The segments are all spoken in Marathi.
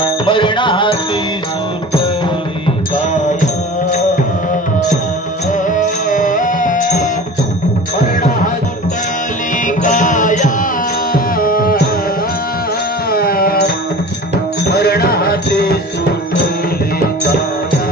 मरणाची सुटली काया मरणाची काया मरणाची सुटली काया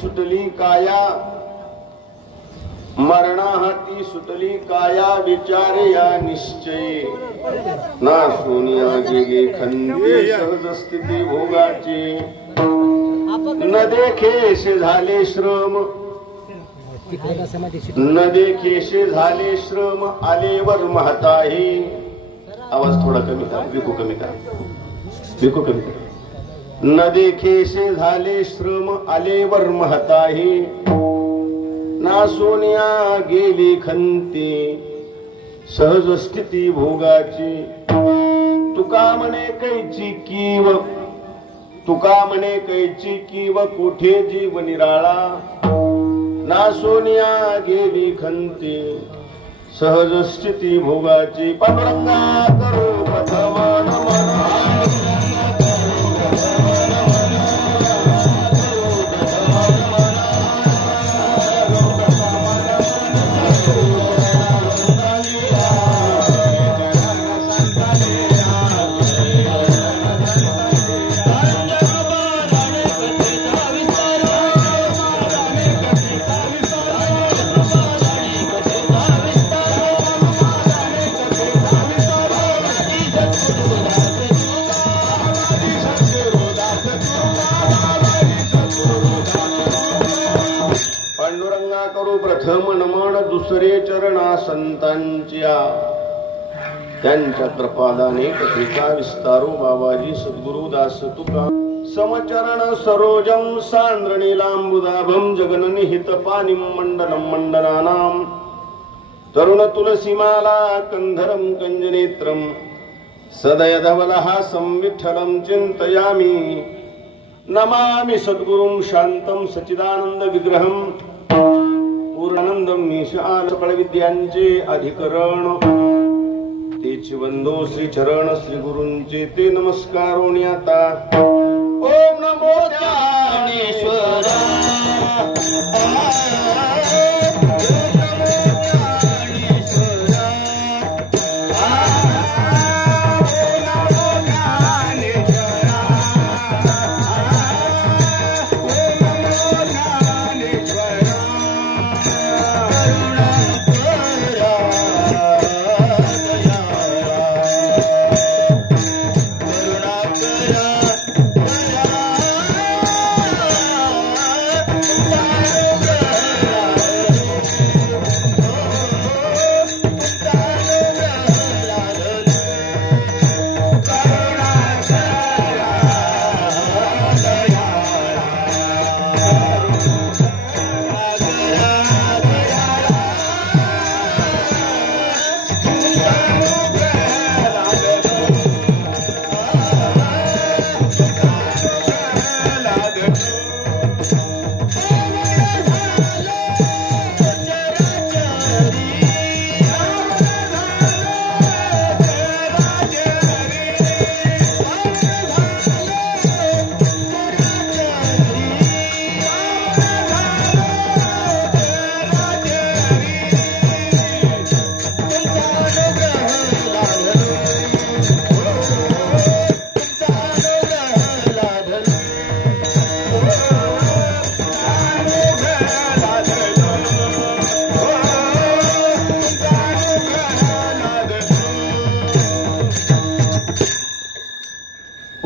सुटली काया मरणाहाती सुटली काया विचारे या निश्चये ना सोनिया गेली खंडी सहज स्थिती भोगाची न देखेशे झाले श्रम न देखेशे झाले श्रम आलेवर महताही आवाज थोडा कमी करा विकू कमी करा विकू कमी करा न देखेशे झाले श्रम आलेवर महताही ना सोनिया गेली खंती सहज स्थिती भोगाची तुका म्हणे कैची कीव तुका म्हणे कैची कीव कुठे जीव निराळा ना सोनिया गेली खंती सहज स्थिती भोगाची पांडुरंगा करो प्रथम नमन प्रथम नमन दुसरे चरणा संतांच्या त्यांच्या कृपादाने कथेचा विस्तारो बाबाजी सद्गुरुदास तुका समचरण सरोजम सांद्रणीलांबुदाभम जगननिहित पानिम मंडलम मंडनानाम तरुण तुलसीमाला कंधरम कंजनेत्रम सदयधवलहासं विठ्ठलं चिंतयामि नमामि सद्गुरुं शांतं सच्चिदानंद विग्रहं पूर्णानंदं निशाल सकळ विद्यांचे अधिकरण तेची वंदो श्री चरण श्री गुरूंचे ते नमस्कारोनी आता ओम नमो ज्ञानेश्वरा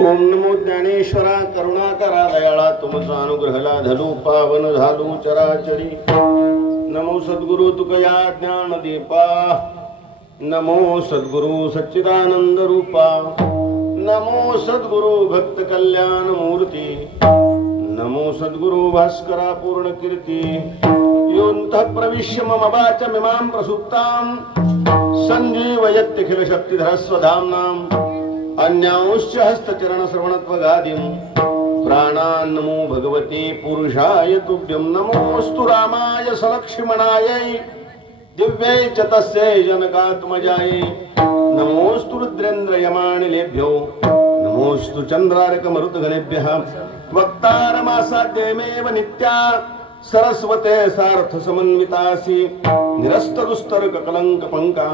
ओम नमो ज्ञानेश्वरा करुणाकरा दयाळा तुमचा अनुग्रह लाधलू पावन झालू चराचरी नमो सद्गुरु तुकया ज्ञान दीपा नमो सद्गुरु सच्चिदानंद रूपा नमो सद्गुरु भक्त कल्याण मूर्ती नमो सद्गुरु भास्करा पूर्ण कीर्ती योऽन्तः प्रविश्य मम वाचमिमां प्रसुप्तां संजीवयत्यखिल शक्तिधर स्वधाम्नां अन्यांश्च हस्तचरण श्रवणत्वगादिं प्राणान्नमो भगवते पुरुषाय तुभ्यं नमोऽस्तु रामाय सलक्ष्मणायै दिव्यै च तस्यै जनकात्मजायै नमोऽस्तु रुद्रेन्द्रयमानिलेभ्यो नमोऽस्तु चन्द्रार्कमरुद्गणेभ्यः वक्तारमासाद्यमेव नित्या सरस्वते सार्थ समन्वितासि निरस्तदुस्तर्ककलङ्कपङ्का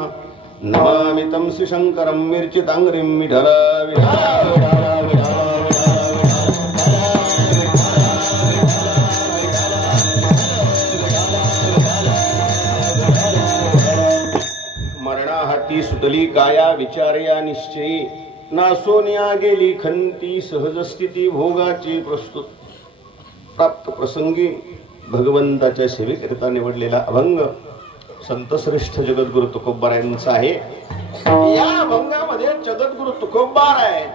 नमामि तं श्रीशङ्करं मिर्चिताङ्घ्रिं विठला विठला विठला विठला या निश्चयी नासोनिया गेली खंती सहज स्थिती भोगाची प्रस्तुत प्राप्त प्रसंगी भगवंताच्या सेवेकरिता निवडलेला अभंग संतश्रेष्ठ जगद्गुरु तुकोबारायांचा आहे. या अभंगामध्ये जगद्गुरु तुकोबार आहे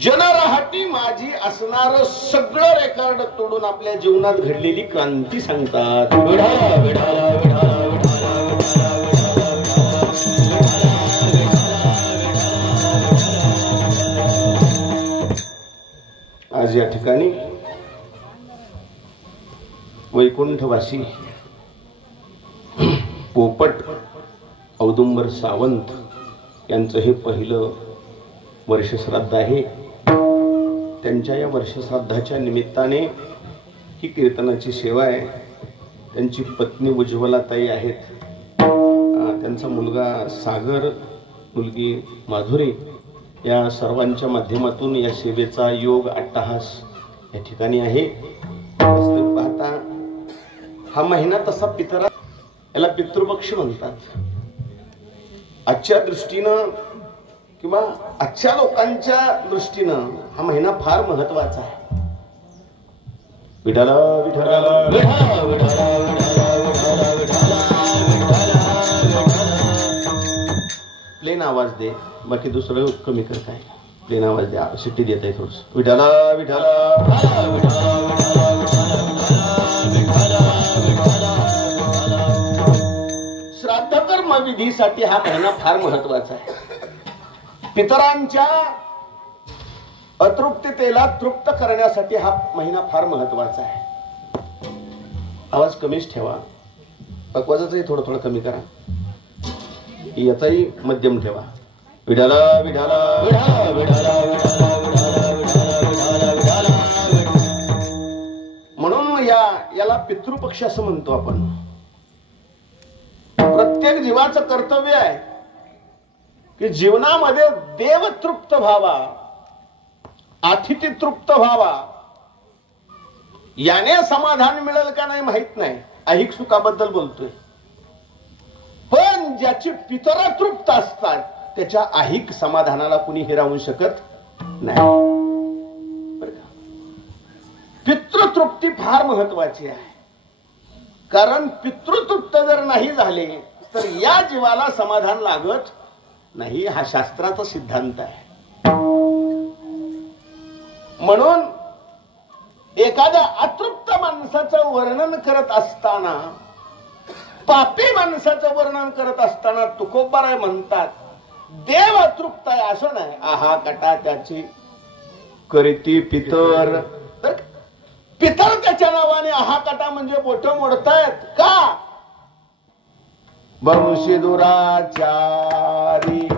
जनराहाटी माझी असणार सगळं रेकॉर्ड तोडून आपल्या जीवनात घडलेली क्रांती सांगतात. आज या ठिकाणी वैकुंठवासी पोपट औदुंबर सावंत यांचं हे पहिलं वर्षश्राद्ध आहे. त्यांच्या या वर्षश्राद्धाच्या निमित्ताने ही कीर्तनाची सेवा आहे. त्यांची पत्नी उज्ज्वलाताई आहेत, त्यांचा मुलगा सागर, मुलगी माधुरी, या सर्वांच्या माध्यमातून या सेवेचा योग अट्टहास या ठिकाणी आहे. पाहता हा महिना तसा पितरा याला पितृपक्ष म्हणतात. आजच्या दृष्टीनं किंवा आजच्या लोकांच्या दृष्टीनं हा महिना फार महत्वाचा आहे. विठाला विठाला प्लेन आवाज दे, बाकी दुसरं कमी कर. काय प्लेन आवाज दे, शिट्टी देत आहे थोडस. विठाला विठाला श्राद्ध कर्म विधीसाठी हा महिना फार महत्वाचा आहे. पितरांच्या अतृप्ततेला तृप्त करण्यासाठी हा महिना फार महत्वाचा आहे. आवाज कमीच ठेवा, पकवाजाचंही थोडं थोडं कमी करा, याचाही मध्यम ठेवा. विठाला विठाला म्हणून याला पितृपक्ष असं म्हणतो आपण. प्रत्येक जीवाचं कर्तव्य आहे की जीवनामध्ये देव तृप्त व्हावा, अतिथी तृप्त व्हावा. याने समाधान मिळेल का नाही माहित नाही, ऐहिक सुखाबद्दल बोलतोय. पण ज्याची पितरा तृप्त असतात त्याच्या ऐहिक समाधानाला कुणी हिरावू शकत नाही. पितृतृप्ती फार महत्वाची आहे, कारण पितृतृप्त जर नाही झाले तर या जीवाला समाधान लागत नाही. हा शास्त्राचा सिद्धांत आहे. म्हणून एखाद्या अतृप्त माणसाचं वर्णन करत असताना, पापी माणसाचं वर्णन करत असताना तुकोबाराय म्हणतात देव अतृप्त आहे असं नाही. आहा कटा त्याची करीती पितर. तर पितर त्याच्या नावाने आहा कटा म्हणजे बोट मोडतायत का? वंशी दुराचारी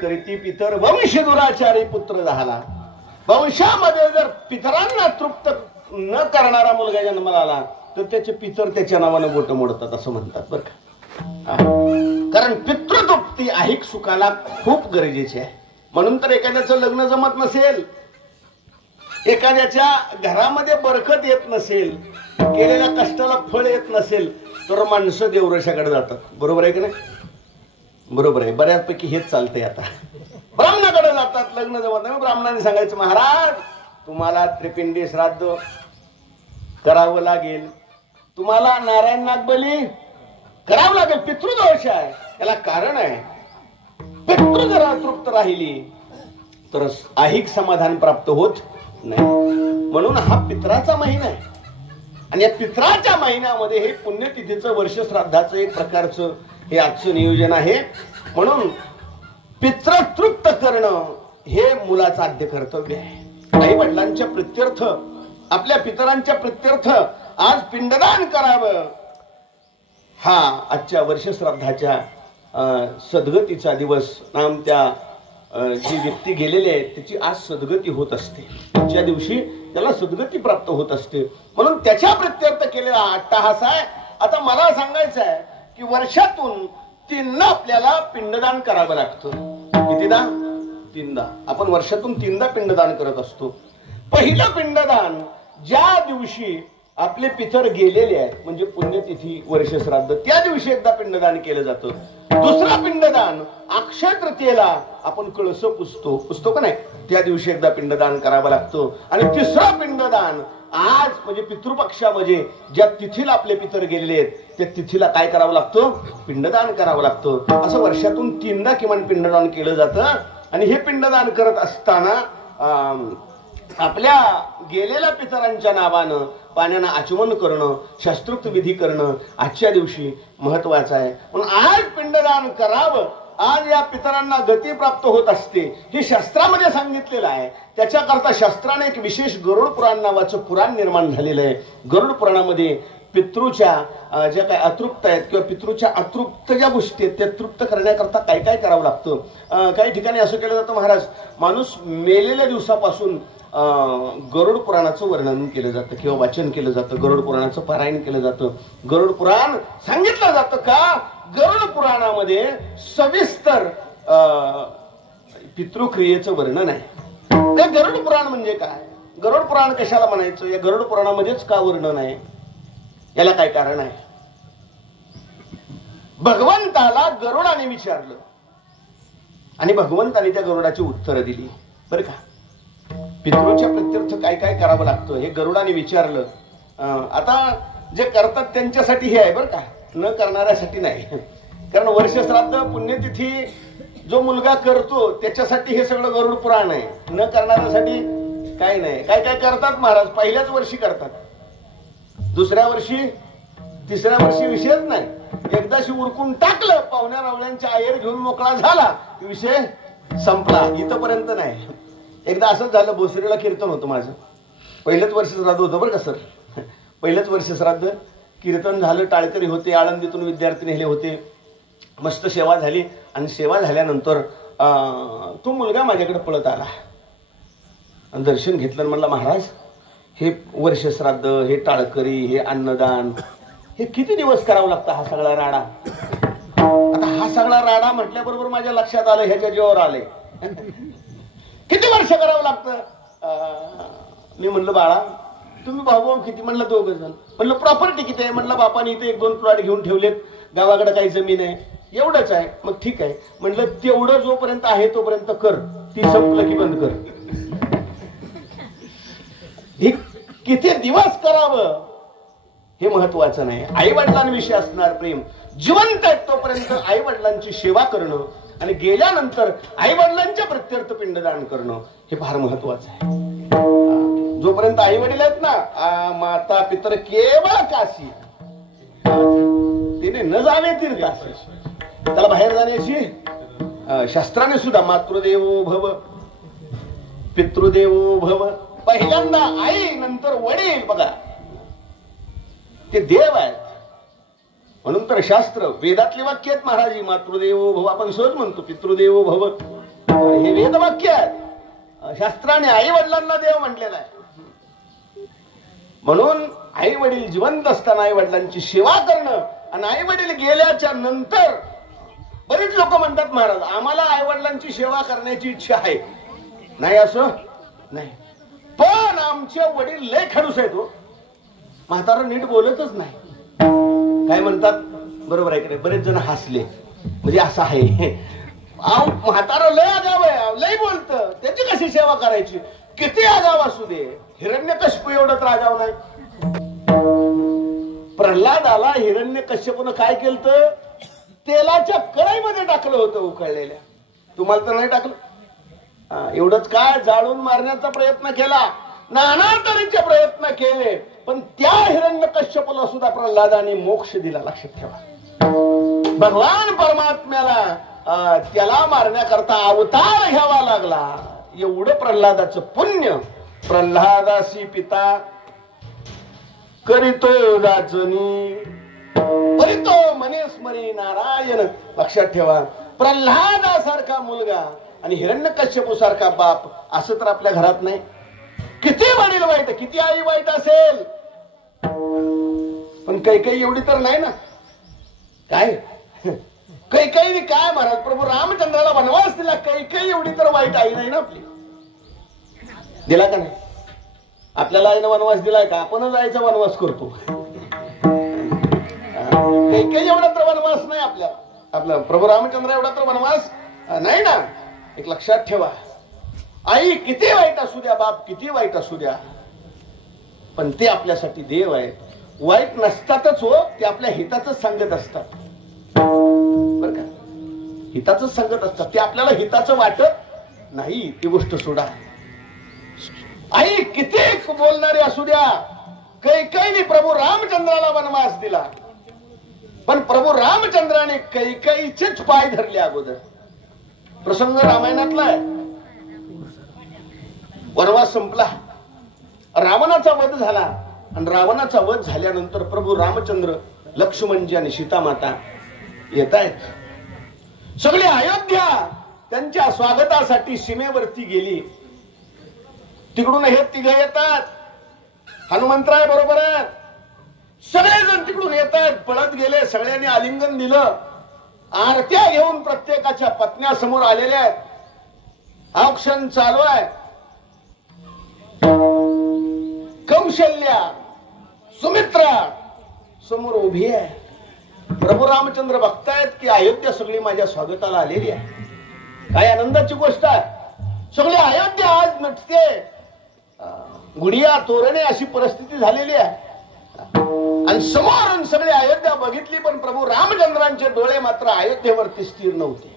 करीती पितर वंश दुराचारी पुत्र झाला. वंशामध्ये जर पितरांना तृप्त न करणारा मुलगा जन्माला आला तर त्याचे पितर त्याच्या नावाने बोट मोडतात असं म्हणतात बरं का. कारण पितृतृप्ती ऐहिक सुखाला खूप गरजेची आहे. म्हणून तर एखाद्याचं लग्न जमत नसेल, एखाद्याच्या घरामध्ये बरकत येत नसेल, केलेल्या कष्टाला फळ येत नसेल तर माणसं देवरशाकडे जातात. बरोबर आहे की नाही? बरोबर आहे. बऱ्याचपैकी हेच चालतंय आता. ब्राह्मणाकडे जातात, लग्न जमत नाही. ब्राह्मणाने सांगायचं महाराज तुम्हाला त्रिपिंडी श्राद्ध करावं लागेल, तुम्हाला नारायण नागबली करावं लागेल. पितृदोष आहे, याला कारण आहे. पितृ जर तृप्त राहिली तर ऐहिक समाधान प्राप्त होत नाही. म्हणून हा पित्राचा महिना आहे आणि या पित्राच्या महिन्यामध्ये हे पुण्यतिथीचं वर्ष श्राद्धाचं एक प्रकारचं हे आजचं नियोजन आहे. म्हणून पित्र तृप्त करणं हे मुलाचं आद्य कर्तव्य आहे. आई वडिलांच्या प्रित्यर्थ, आपल्या पितरांच्या प्रित्यर्थ आज पिंडदान करावं. हा आजच्या वर्ष श्राद्धाच्या सद्गतीचा दिवस. नाम त्या जी व्यक्ती गेलेली आहे त्याची आज सद्गती होत असते. त्या दिवशी त्याला सद्गती प्राप्त होत असते. म्हणून त्याच्या प्रित्यर्थ केलेला अट्टहास आहे. आता मला सांगायचं आहे की वर्षातून 3दा आपल्याला पिंडदान करावं लागतं. कितीदा? 3दा. आपण वर्षातून 3दा पिंडदान करत असतो. पहिलं पिंडदान ज्या दिवशी आपले पितर गेलेले आहेत म्हणजे पुण्यतिथी वर्ष श्राद्ध त्या दिवशी एकदा पिंडदान केलं जातं. दुसरं पिंडदान अक्षय तृतीयेला आपण कळस पुसतो का नाही, त्या दिवशी एकदा पिंडदान करावं लागतं. आणि तिसरं पिंडदान आज म्हणजे पितृपक्षामध्ये ज्या तिथीला आपले पितर गेलेले आहेत त्या तिथीला काय करावं लागतं? पिंडदान करावं लागतं. असं वर्षातून 3दा किमान पिंडदान केलं जातं. आणि हे पिंडदान करत असताना आपल्या गेलेल्या पितरांच्या नावानं पाण्यानं आचमन करणं, शास्त्रोक्त विधी करणं आजच्या दिवशी महत्वाचं आहे. म्हणून आज पिंडदान करावं. आज या पितरांना गती प्राप्त होत असते हे शास्त्रामध्ये सांगितलेलं आहे. त्याच्याकरता शास्त्राने एक विशेष गरुड पुराण नावाचं पुराण निर्माण झालेलं आहे. गरुड पुराणामध्ये पितृच्या ज्या काही अतृप्त आहेत किंवा पितृच्या अतृप्त ज्या गोष्टी आहेत त्या तृप्त करण्याकरता काय काय करावं लागतं. काही ठिकाणी असं केलं जातं महाराज, माणूस मेलेल्या दिवसापासून गरुड पुराणाचं वर्णन केलं जातं किंवा वाचन केलं जातं. गरुड पुराणाचं पारायण केलं जातं. गरुड पुराण सांगितलं जातं का? गरुड पुराणामध्ये सविस्तर पितृक्रियेचं वर्णन आहे. ते गरुड पुराण म्हणजे काय? गरुड पुराण कशाला म्हणायचं? या गरुड पुराणामध्येच का वर्णन आहे? याला काय कारण आहे? भगवंताला गरुडाने विचारलं आणि भगवंताने त्या गरुडाची उत्तरं दिली. बरं का? पितृच्या प्रत्यर्थ काय काय करावं लागतं हे गरुडाने विचारलं. आता जे करतात त्यांच्यासाठी हे आहे बरं का, न करणाऱ्यासाठी नाही. कारण वर्ष श्राद्ध पुण्यतिथी जो मुलगा करतो त्याच्यासाठी हे सगळं गरुड पुराण आहे. न करणाऱ्यासाठी काय नाही. काय काय करतात महाराज? पहिल्याच वर्षी करतात, दुसऱ्या वर्षी, तिसऱ्या वर्षी विषयच नाही. एकदाशी उरकून टाकलं, पाहुण्या रावळ्यांच्या आयर घेऊन मोकळा झाला, विषय संपला. इथपर्यंत नाही. एकदा असंच झालं, भोसरीला कीर्तन होतं माझं. पहिलंच वर्ष श्राद्ध होतं बरं का सर. पहिलंच वर्ष श्राद्ध कीर्तन झालं. टाळकरी होते, आळंदीतून विद्यार्थी नेले होते. मस्त सेवा झाली आणि सेवा झाल्यानंतर तो मुलगा माझ्याकडे पळत आला. दर्शन घेतलं. म्हणला महाराज हे वर्ष श्राद्ध, हे टाळकरी, हे अन्नदान, हे किती दिवस करावं लागतं हा सगळा राडा? आता हा सगळा राडा म्हटल्याबरोबर माझ्या लक्षात आलं, ह्याच्या जीवावर आले. किती वर्ष करावं लागतं? मी म्हणलं बाळा तुम्ही भाऊ किती? म्हणलं 2 जण. म्हणलं प्रॉपर्टी किती आहे? म्हणलं बापाने इथे 1-2 प्लॉट घेऊन ठेवलेत, गावाकडे काही जमीन आहे, एवढंच आहे. मग ठीक आहे म्हणलं, तेवढं जोपर्यंत आहे तोपर्यंत कर, ती संपलं की बंद कर. हे किती दिवस करावं हे महत्वाचं नाही. आई वडिलांविषयी असणार प्रेम, जिवंत आहेत तोपर्यंत आई वडिलांची सेवा करणं आणि गेल्यानंतर आई वडिलांच्या प्रत्यर्थ पिंडदान करणं हे फार महत्वाचं आहे. जोपर्यंत आई वडील आहेत ना, माता पितर केवळ काशी, तिने न जावे तीर्थाशी. त्याला बाहेर जाण्याची शास्त्राने सुद्धा मातृदेवो भव पितृदेवो भव. पहिल्यांदा आई, नंतर वडील. बघा ते देव आहेत. म्हणून तर शास्त्र, वेदातले वाक्य आहेत महाराज. मातृदेवो भव आपण सहज म्हणतो, पितृदेवो भव हे वेद वाक्य आहेत. शास्त्राने आई वडिलांना देव म्हटलेला आहे. म्हणून आई वडील जिवंत असताना आई वडिलांची सेवा करणं आणि आई वडील गेल्याच्या नंतर बरेच लोक म्हणतात महाराज आम्हाला आई वडिलांची सेवा करण्याची इच्छा आहे. नाही असं नाही, पण आमचे वडील लय खडूस आहेत हो. म्हातारा नीट बोलतच नाही. काय म्हणतात? बरोबर आहे की नाही? बरेच जण हसले. म्हणजे असं आहे, म्हातारा लय आगाव आहे, लय बोलतं, त्याची कशी सेवा करायची? किती आगाव असू दे, हिरण्यकशिपू एवढं तर आगाव नाही. प्रल्हादाला हिरण्यकश्यपूनं काय केलं? तेलाच्या कढईमध्ये टाकलं होतं उकळलेल्या. तुम्हाला तर नाही टाकलं. एवढंच काय, जाळून मारण्याचा प्रयत्न केला, नाना तऱ्हेचे प्रयत्न केले, पण त्या हिरण्यकश्यपूला सुद्धा प्रल्हादाने मोक्ष दिला. लक्षात ठेवा, भगवान परमात्म्याला त्याला मारण्याकरता अवतार घ्यावा लागला. एवढं प्रल्हादाचं पुण्य. प्रल्हादासी पिता करीतो राजनी परितो मने स्मरी नारायण. लक्षात ठेवा, प्रल्हादासारखा मुलगा आणि हिरण्यकश्यपू सारखा बाप असं तर आपल्या घरात नाही. किती वडील वाईट, किती आई वाईट असेल, पण काही एवढी तर नाही ना. काय काही काय महाराज, प्रभू रामचंद्राला वनवास दिला, काही एवढी तर वाईट आई नाही ना आपली. दिला का नाही? आपल्याला आईनं वनवास दिलाय का? आपणच आईचा वनवास करतो. काही एवढा तर वनवास नाही आपल्याला. आपला प्रभू रामचंद्र एवढा तर वनवास नाही ना. एक लक्षात ठेवा, आई किती वाईट असू द्या, बाप किती वाईट असू द्या, पण ते आपल्यासाठी देव आहेत. वाईट नसतातच हो, ते आपल्या हिताच सांगत असतात. बर का, हिताच सांगत असतात. ते आपल्याला हिताचं वाटत नाही, ती गोष्ट सोडा. आई किती बोलणारे असू द्या, कैकेयीने प्रभू रामचंद्राला वनवास दिला, पण प्रभू रामचंद्राने कैकेयीचेच पाय धरले अगोदर. प्रसंग रामायणातला आहे. वनवास संपला, रावणाचा वध झाला, आणि रावणाचा वध झाल्यानंतर प्रभू रामचंद्र, लक्ष्मणजी आणि सीतामाता येत आहेत. सगळी अयोध्या त्यांच्या स्वागतासाठी सीमेवरती गेली. तिकडून हे तिघ येतात, हनुमंतराय बरोबर आहेत, सगळेजण तिकडून येतात. पळत गेले, सगळ्यांनी आलिंगन दिलं, आरत्या घेऊन प्रत्येकाच्या पत्न्या समोर आलेल्या आहेत. हा क्षण चालू आहे. कौशल्या, सुमित्रा समोर उभी आहे. प्रभू रामचंद्र बघतायत की अयोध्या सगळी माझ्या स्वागताला आलेली आहे. काय आनंदाची गोष्ट आहे. सगळी अयोध्या आज नटते, गुडिया तोरणे अशी परिस्थिती झालेली आहे. आणि समोरून सगळी अयोध्या बघितली, पण प्रभू रामचंद्रांचे डोळे मात्र अयोध्येवरती स्थिर नव्हते.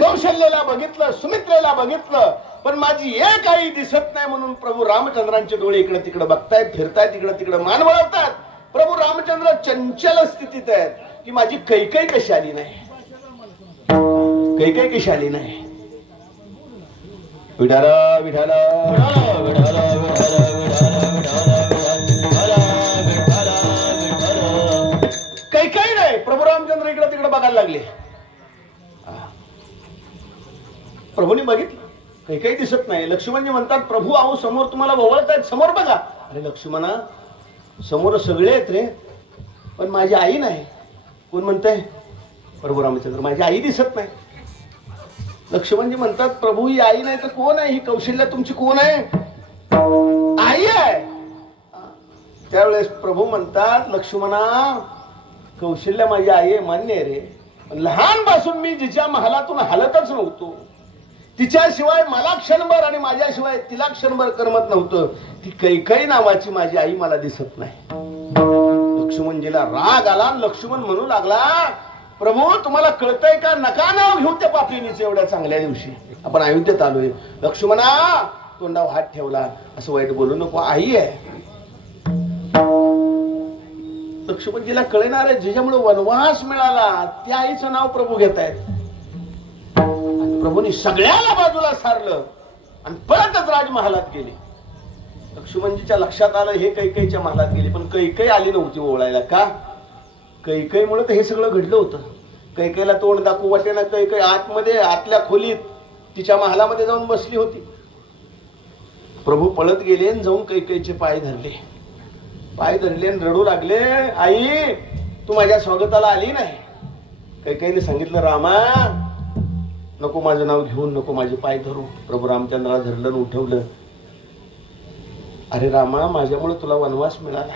कौशल्याला बघितलं, सुमित्रेला बघितलं, पण माझी एक आई दिसत नाही म्हणून प्रभू रामचंद्रांचे डोळे इकडे तिकडे बघतायत, फिरतायत, इकडे तिकडे मान वळवतात. प्रभू रामचंद्र चंचल स्थितीत आहेत की माझी कैकेयी कशी आली नाही, कैकेयी कशी आली नाही. विठाला विठाला कैकेयी नाही. प्रभू रामचंद्र इकडे तिकडे बघायला लागले. प्रभूंनी बघितलं, कैकेयी दिसत नाही. लक्ष्मणजी म्हणतात, प्रभू अहो समोर तुम्हाला ओवळतायत, समोर बघा. अरे लक्ष्मणा, समोर सगळे आहेत रे, पण माझी आई नाही. कोण म्हणतंय? प्रभू रामचंद्र, माझी आई दिसत नाही. लक्ष्मणजी म्हणतात, प्रभू ही आई नाही तर कोण आहे? ही कौशल्या तुमची कोण आहे? आई आहे. त्यावेळेस प्रभू म्हणतात, लक्ष्मणा कौशल्या माझी आई आहे, मान्य आहे रे, पण लहानपासून मी जिच्या महालातून हलतच नव्हतो, तिच्याशिवाय मला क्षणभर आणि माझ्याशिवाय तिला क्षणभर करमत नव्हतं. ती कैकेयी नावाची माझी आई मला दिसत नाही. लक्ष्मणजीला राग आला. लक्ष्मण म्हणू लागला, प्रभू तुम्हाला कळतंय का? नका नाव घेऊ त्या पापिणीचं एवढ्या चांगल्या दिवशी, आपण अयोध्येत आलोय. लक्ष्मणा तोंडावर हात ठेवला, असं वाईट बोलू नको, आई आहे. लक्ष्मणजीला कळणार आहे, जिच्यामुळे वनवास मिळाला त्या आईचं नाव प्रभू घेत आहेत. प्रभूंनी सगळ्याला बाजूला सारलं आणि परतच राजमहालात गेले. लक्ष्मणजीच्या लक्षात आलं हे कैकेयीच्या महालात गेले, पण कैकेयी आली नव्हती ओळायला. का? कैकेयीमुळे तर हे सगळं घडलं होतं. कैकेयीला तोंड दाखवू वाटेना. कैकेयी आतमध्ये, आतल्या खोलीत तिच्या महालामध्ये जाऊन बसली होती. प्रभू पळत गेले आणि जाऊन कैकेयीचे पाय धरले. पाय धरले आणि रडू लागले, आई तू माझ्या स्वागताला आली नाही. कैकेयीने सांगितलं, रामा नको माझं नाव घेऊन, नको माझे पाय धरू. प्रभू रामचंद्राला धरलं आणि उठवलं. अरे रामा, माझ्यामुळे तुला वनवास मिळाला,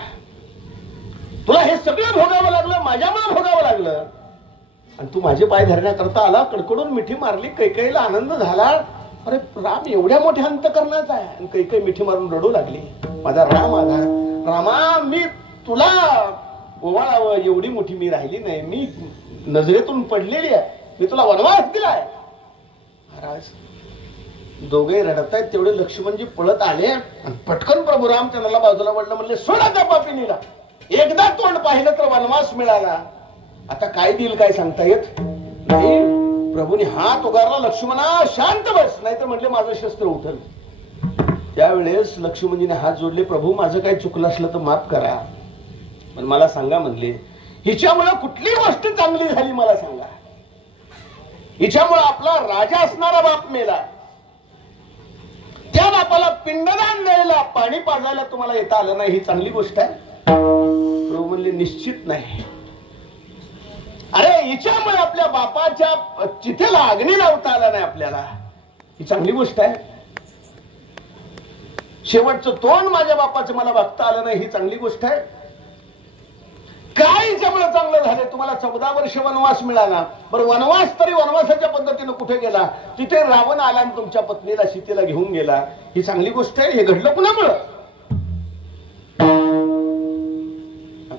तुला हे सगळं भोगावं लागलं, माझ्यामुळे भोगावं लागलं, आणि तू माझे पाय धरण्याकरता आला. कडकडून मिठी मारली. कैकेयीला आनंद झाला. अरे राम एवढ्या मोठ्या अंतकरणाचा आहे. आणि कैकेयी मिठी मारून रडू लागली, माझा राम आला. रामा मी तुला ओवाळावं एवढी मोठी मी राहिली नाही, मी नजरेतून पडलेली आहे, मी तुला वनवास दिलाय. महाराज दोघे रडत आहेत, तेवढे लक्ष्मणजी पळत आले आणि पटकन प्रभू रामचंद्राला बाजूला वळलं, म्हणले सोडा त्या पापिनीला, एकदा तोंड पाहिलं तर वनवास मिळाला, आता काय देईल काय सांगता येत नाही. प्रभूने हात उगारला, लक्ष्मणा शांत बस, नाहीतर म्हटले माझं शस्त्र उठल. त्यावेळेस लक्ष्मणजीने हात जोडले, प्रभू माझं काही चुकलं असलं तर माफ करा, पण मला सांगा म्हणले, हिच्यामुळे कुठली गोष्ट चांगली झाली मला सांगा. हिच्यामुळे आपला राजा असणारा बाप मेला, त्या बापाला पिंडदान द्यायला पाणी पाजायला तुम्हाला येता आलं नाही, ही चांगली गोष्ट आहे. प्रभू म्हणले निश्चित नाही. अरे हिच्यामुळे आपल्या बापाच्या चितेला अग्नी लावता आला नाही आपल्याला, ही चांगली गोष्ट आहे. शेवटचं तोंड माझ्या बापाचं मला बघता आलं नाही, ही चांगली गोष्ट आहे. काय हिच्यामुळे चांगलं झालं, तुम्हाला 14 वर्ष वनवास मिळाला. बरं वनवास तरी वनवासाच्या पद्धतीने कुठे गेला, तिथे रावण आला आणि तुमच्या पत्नीला सीतेला घेऊन गेला, ही चांगली गोष्ट आहे. हे घडलं कुणामुळं?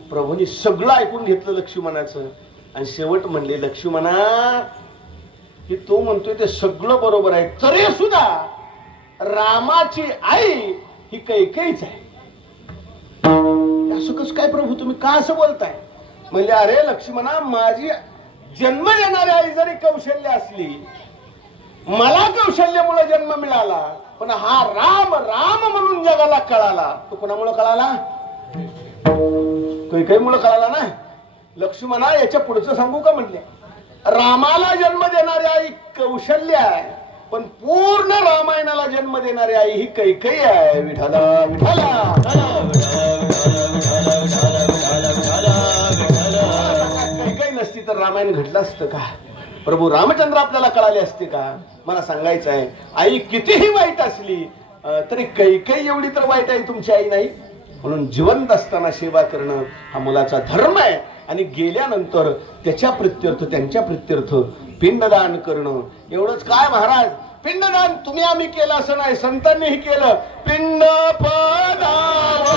प्रभूंनी सगळं ऐकून घेतलं लक्ष्मणाचं आणि शेवट म्हणले, लक्ष्मणा की तो म्हणतोय ते सगळं बरोबर आहे, तरी सुद्धा रामाची आई ही कैकेयीच आहे. असं कसं काय प्रभू, तुम्ही का असं बोलताय? म्हणजे अरे लक्ष्मणा, माझी जन्म देणारी आई जरी कौशल्य असली, मला कौशल्यामुळे जन्म मिळाला, पण हा राम राम म्हणून जगाला कळाला, तो कोणामुळे कळाला? कैकेयीमुळे कळाला ना. लक्ष्मणा याच्या पुढचं सांगू का म्हणले, रामाला जन्म देणारी आई कौशल्य आहे, पण पूर्ण रामायणाला जन्म देणारी आई ही कैकेयी आहे. विठाला विठाला कैकेयी नसती तर रामायण घडलं असतं का? प्रभू रामचंद्र आपल्याला कळाले असते का? मला सांगायचं आहे, आई कितीही वाईट असली तरी कैकेयी एवढी तर वाईट आहे तुमची आई नाही. म्हणून जिवंत असताना सेवा करणं हा मुलाचा धर्म आहे, आणि गेल्यानंतर त्याच्या प्रित्यर्थ त्यांच्या प्रित्यर्थ पिंडदान करणं एवढंच. काय महाराज, पिंडदान तुम्ही आम्ही केलं असं नाही, संतांनीही केलं. पिंड पदावरी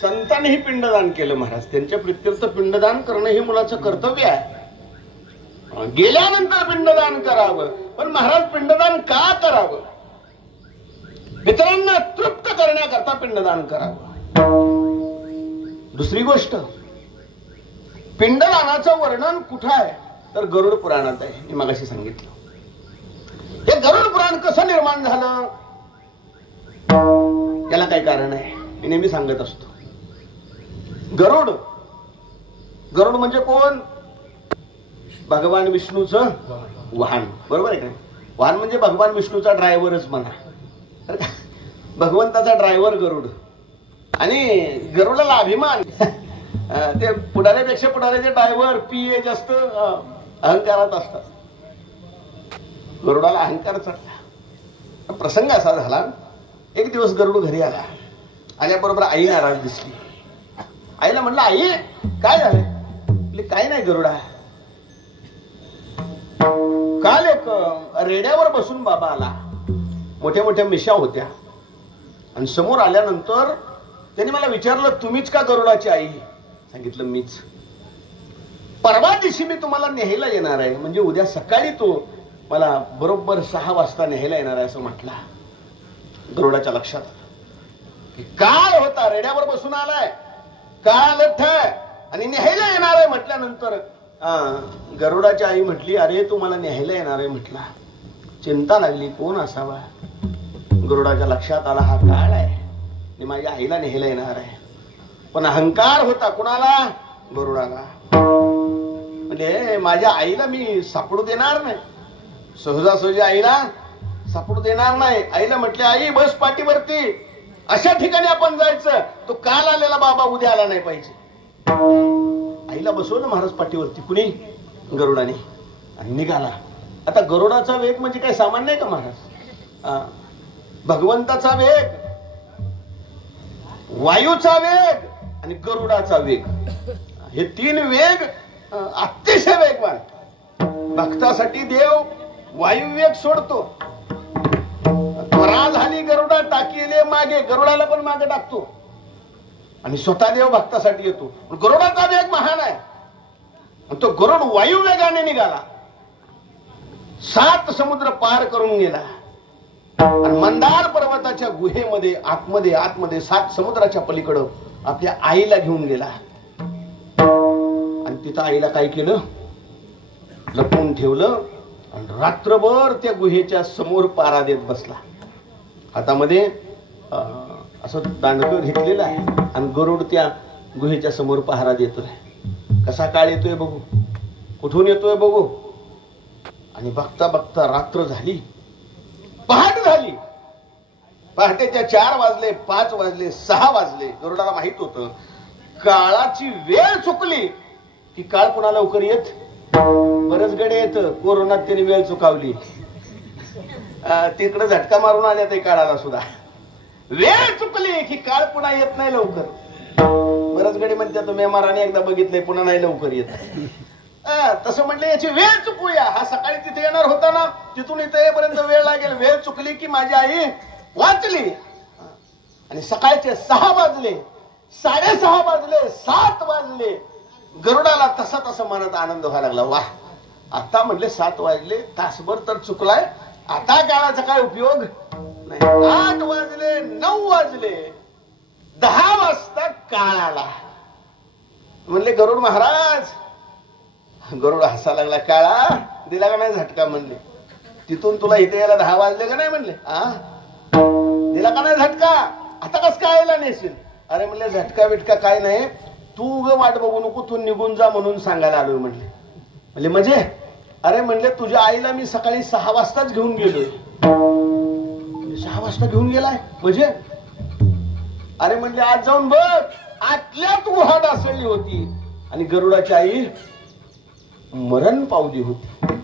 संतांनीही पिंडदान केलं महाराज. त्यांच्या प्रित्यर्थ पिंडदान करणं हे मुलाचं कर्तव्य आहे. गेल्यानंतर पिंडदान करावं, पण महाराज पिंडदान का करावं? पितरांना तृप्त करण्याकरता पिंडदान करावं. दुसरी गोष्ट, पिंडदानाचं वर्णन कुठं आहे तर गरुड पुराणात आहे. मी मगाशी सांगितलं. हे गरुड पुराण कसं निर्माण झालं त्याला काय कारण आहे मी नेहमी सांगत असतो. गरुड गरुड म्हणजे कोण? भगवान विष्णूचं वाहन, बरोबर आहे का? वाहन म्हणजे भगवान विष्णूचा ड्रायव्हरच म्हणा. भगवंताचा ड्रायव्हर गरुड. आणि गरुडाला अभिमान, ते पुढाऱ्यापेक्षा पुढाऱ्याचे ड्रायव्हर पीए जास्त अहंकारात असतात. गरुडाला अहंकार चढला. प्रसंग असा झाला, एक दिवस गरुड घरी आला. आल्याबरोबर आई नाराज दिसली. आईला म्हटलं, आई काय झालं? काय नाही गरुडा, काल एक रेड्यावर बसून बाबा आला. मोठ्या मोठ्या मिशा होत्या आणि समोर आल्यानंतर त्यांनी मला विचारलं, तुम्हीच का गरुडाची आई? सांगितलं मीच. परवा दिवशी मी तुम्हाला न्यायला येणार आहे, म्हणजे उद्या सकाळी तो मला बरोबर 6 वाजता न्यायला येणार आहे असं म्हटला. गरुडाच्या लक्षात आलं की काय होता, रेड्यावर बसून आलाय, काळा लठ्ठ आहे आणि न्यायला येणार आहे म्हटल्यानंतर गरुडाची आई म्हटली, अरे तू मला न्यायला येणार आहे म्हटला. चिंता लागली, कोण असावा. गरुडाच्या लक्षात आला, हा काळ आहे आणि माझ्या आईला न्यायला येणार आहे. पण अहंकार होता कुणाला? गरुडाला. म्हणजे माझ्या आईला मी सापडू देणार नाही, सहजासहजी आईला सापडू देणार नाही. आईला म्हटले, आई बस पाठीवरती, अशा ठिकाणी आपण जायचं, तो काल आलेला बाबा उद्या आला नाही पाहिजे. आईला बसवलं महाराज पाठीवरती, कुणी? गरुडाने. आणि निघाला. आता गरुडाचा वेग म्हणजे काय सामान्य आहे का महाराज? भगवंताचा वेग, वायूचा वेग आणि गरुडाचा वेग, हे 3 वेग अतिशय वेगवान. भक्तासाठी देव वायुवेग सोडतो. त्वरा झाली गरुडा टाकीले मागे, गरुडाला पण मागे टाकतो आणि स्वतः देव भक्तासाठी येतो. गरुडाचा वेग महान आहे. तो गरुड वायू वेगाने निघाला, 7 समुद्र पार करून गेला आणि मंदार पर्वताच्या गुहेमध्ये आतमध्ये 7 समुद्राच्या पलीकडं आपल्या आईला घेऊन गेला. आणि तिथं आईला काय केलं? लपवून ठेवलं आणि रात्रभर त्या गुहेच्या समोर पारा देत बसला. हातामध्ये असं दांडकं घेतलेलं आहे आणि गरुड त्या गुहेच्या समोर पहारा देतोय. कसा काळ येतोय बघू, कुठून येतोय बघू. आणि बघता बघता रात्र झाली, पहाट झाली. पहाटेच्या 4 वाजले, 5 वाजले, 6 वाजले. गरुडाला माहित होतं काळाची वेळ चुकली की काळ पुन्हा लवकर येत. बरंच गडे येत. कोरोनात त्याने वेळ चुकावली, तिकडे झटका मारून आल्या ते काळाला सुद्धा. वेळ चुकली की काळ पुन्हा येत नाही लवकर. बरंच गडे म्हणते तुम्ही महाराणी एकदा बघितलंय, पुन्हा नाही लवकर येत. तसं म्हटलं याची वेळ चुकूया. हा सकाळी तिथे येणार होता ना, तिथून इथे येईपर्यंत वेळ लागेल. वेळ चुकली की माझी आई वाचली. आणि सकाळचे 6 वाजले, 6:30 वाजले, 7 वाजले. गरुडाला तसा मनात आनंद व्हायला लागला. वाह, आता म्हटले 7 वाजले, तासभर तर चुकलाय, आता काळाचा काय उपयोग नाही. 8 वाजले, 9 वाजले, 10 वाजता काळ आला. म्हणले गरुड महाराज. गरुड हसा लागला. काळा दिला का नाही झटका? म्हणले तिथून तुला इथे यायला 10 वाजले का नाही? म्हणले दिला का नाही झटका? आता कस काय यायला नेशील? अरे म्हणले झटका बिटका काय नाही, तू उग वाट बघू नको, तू निघून जा म्हणून सांगायला आलोय. म्हणले म्हणजे? अरे म्हणले तुझ्या आईला मी सकाळी 6 वाजताच घेऊन गेलोय. 6 वाजता घेऊन गेलाय म्हणजे? अरे म्हणले आज जाऊन बघ, आतल्यात गुहा डासळली होती आणि गरुडाची आई मरण पावली होती.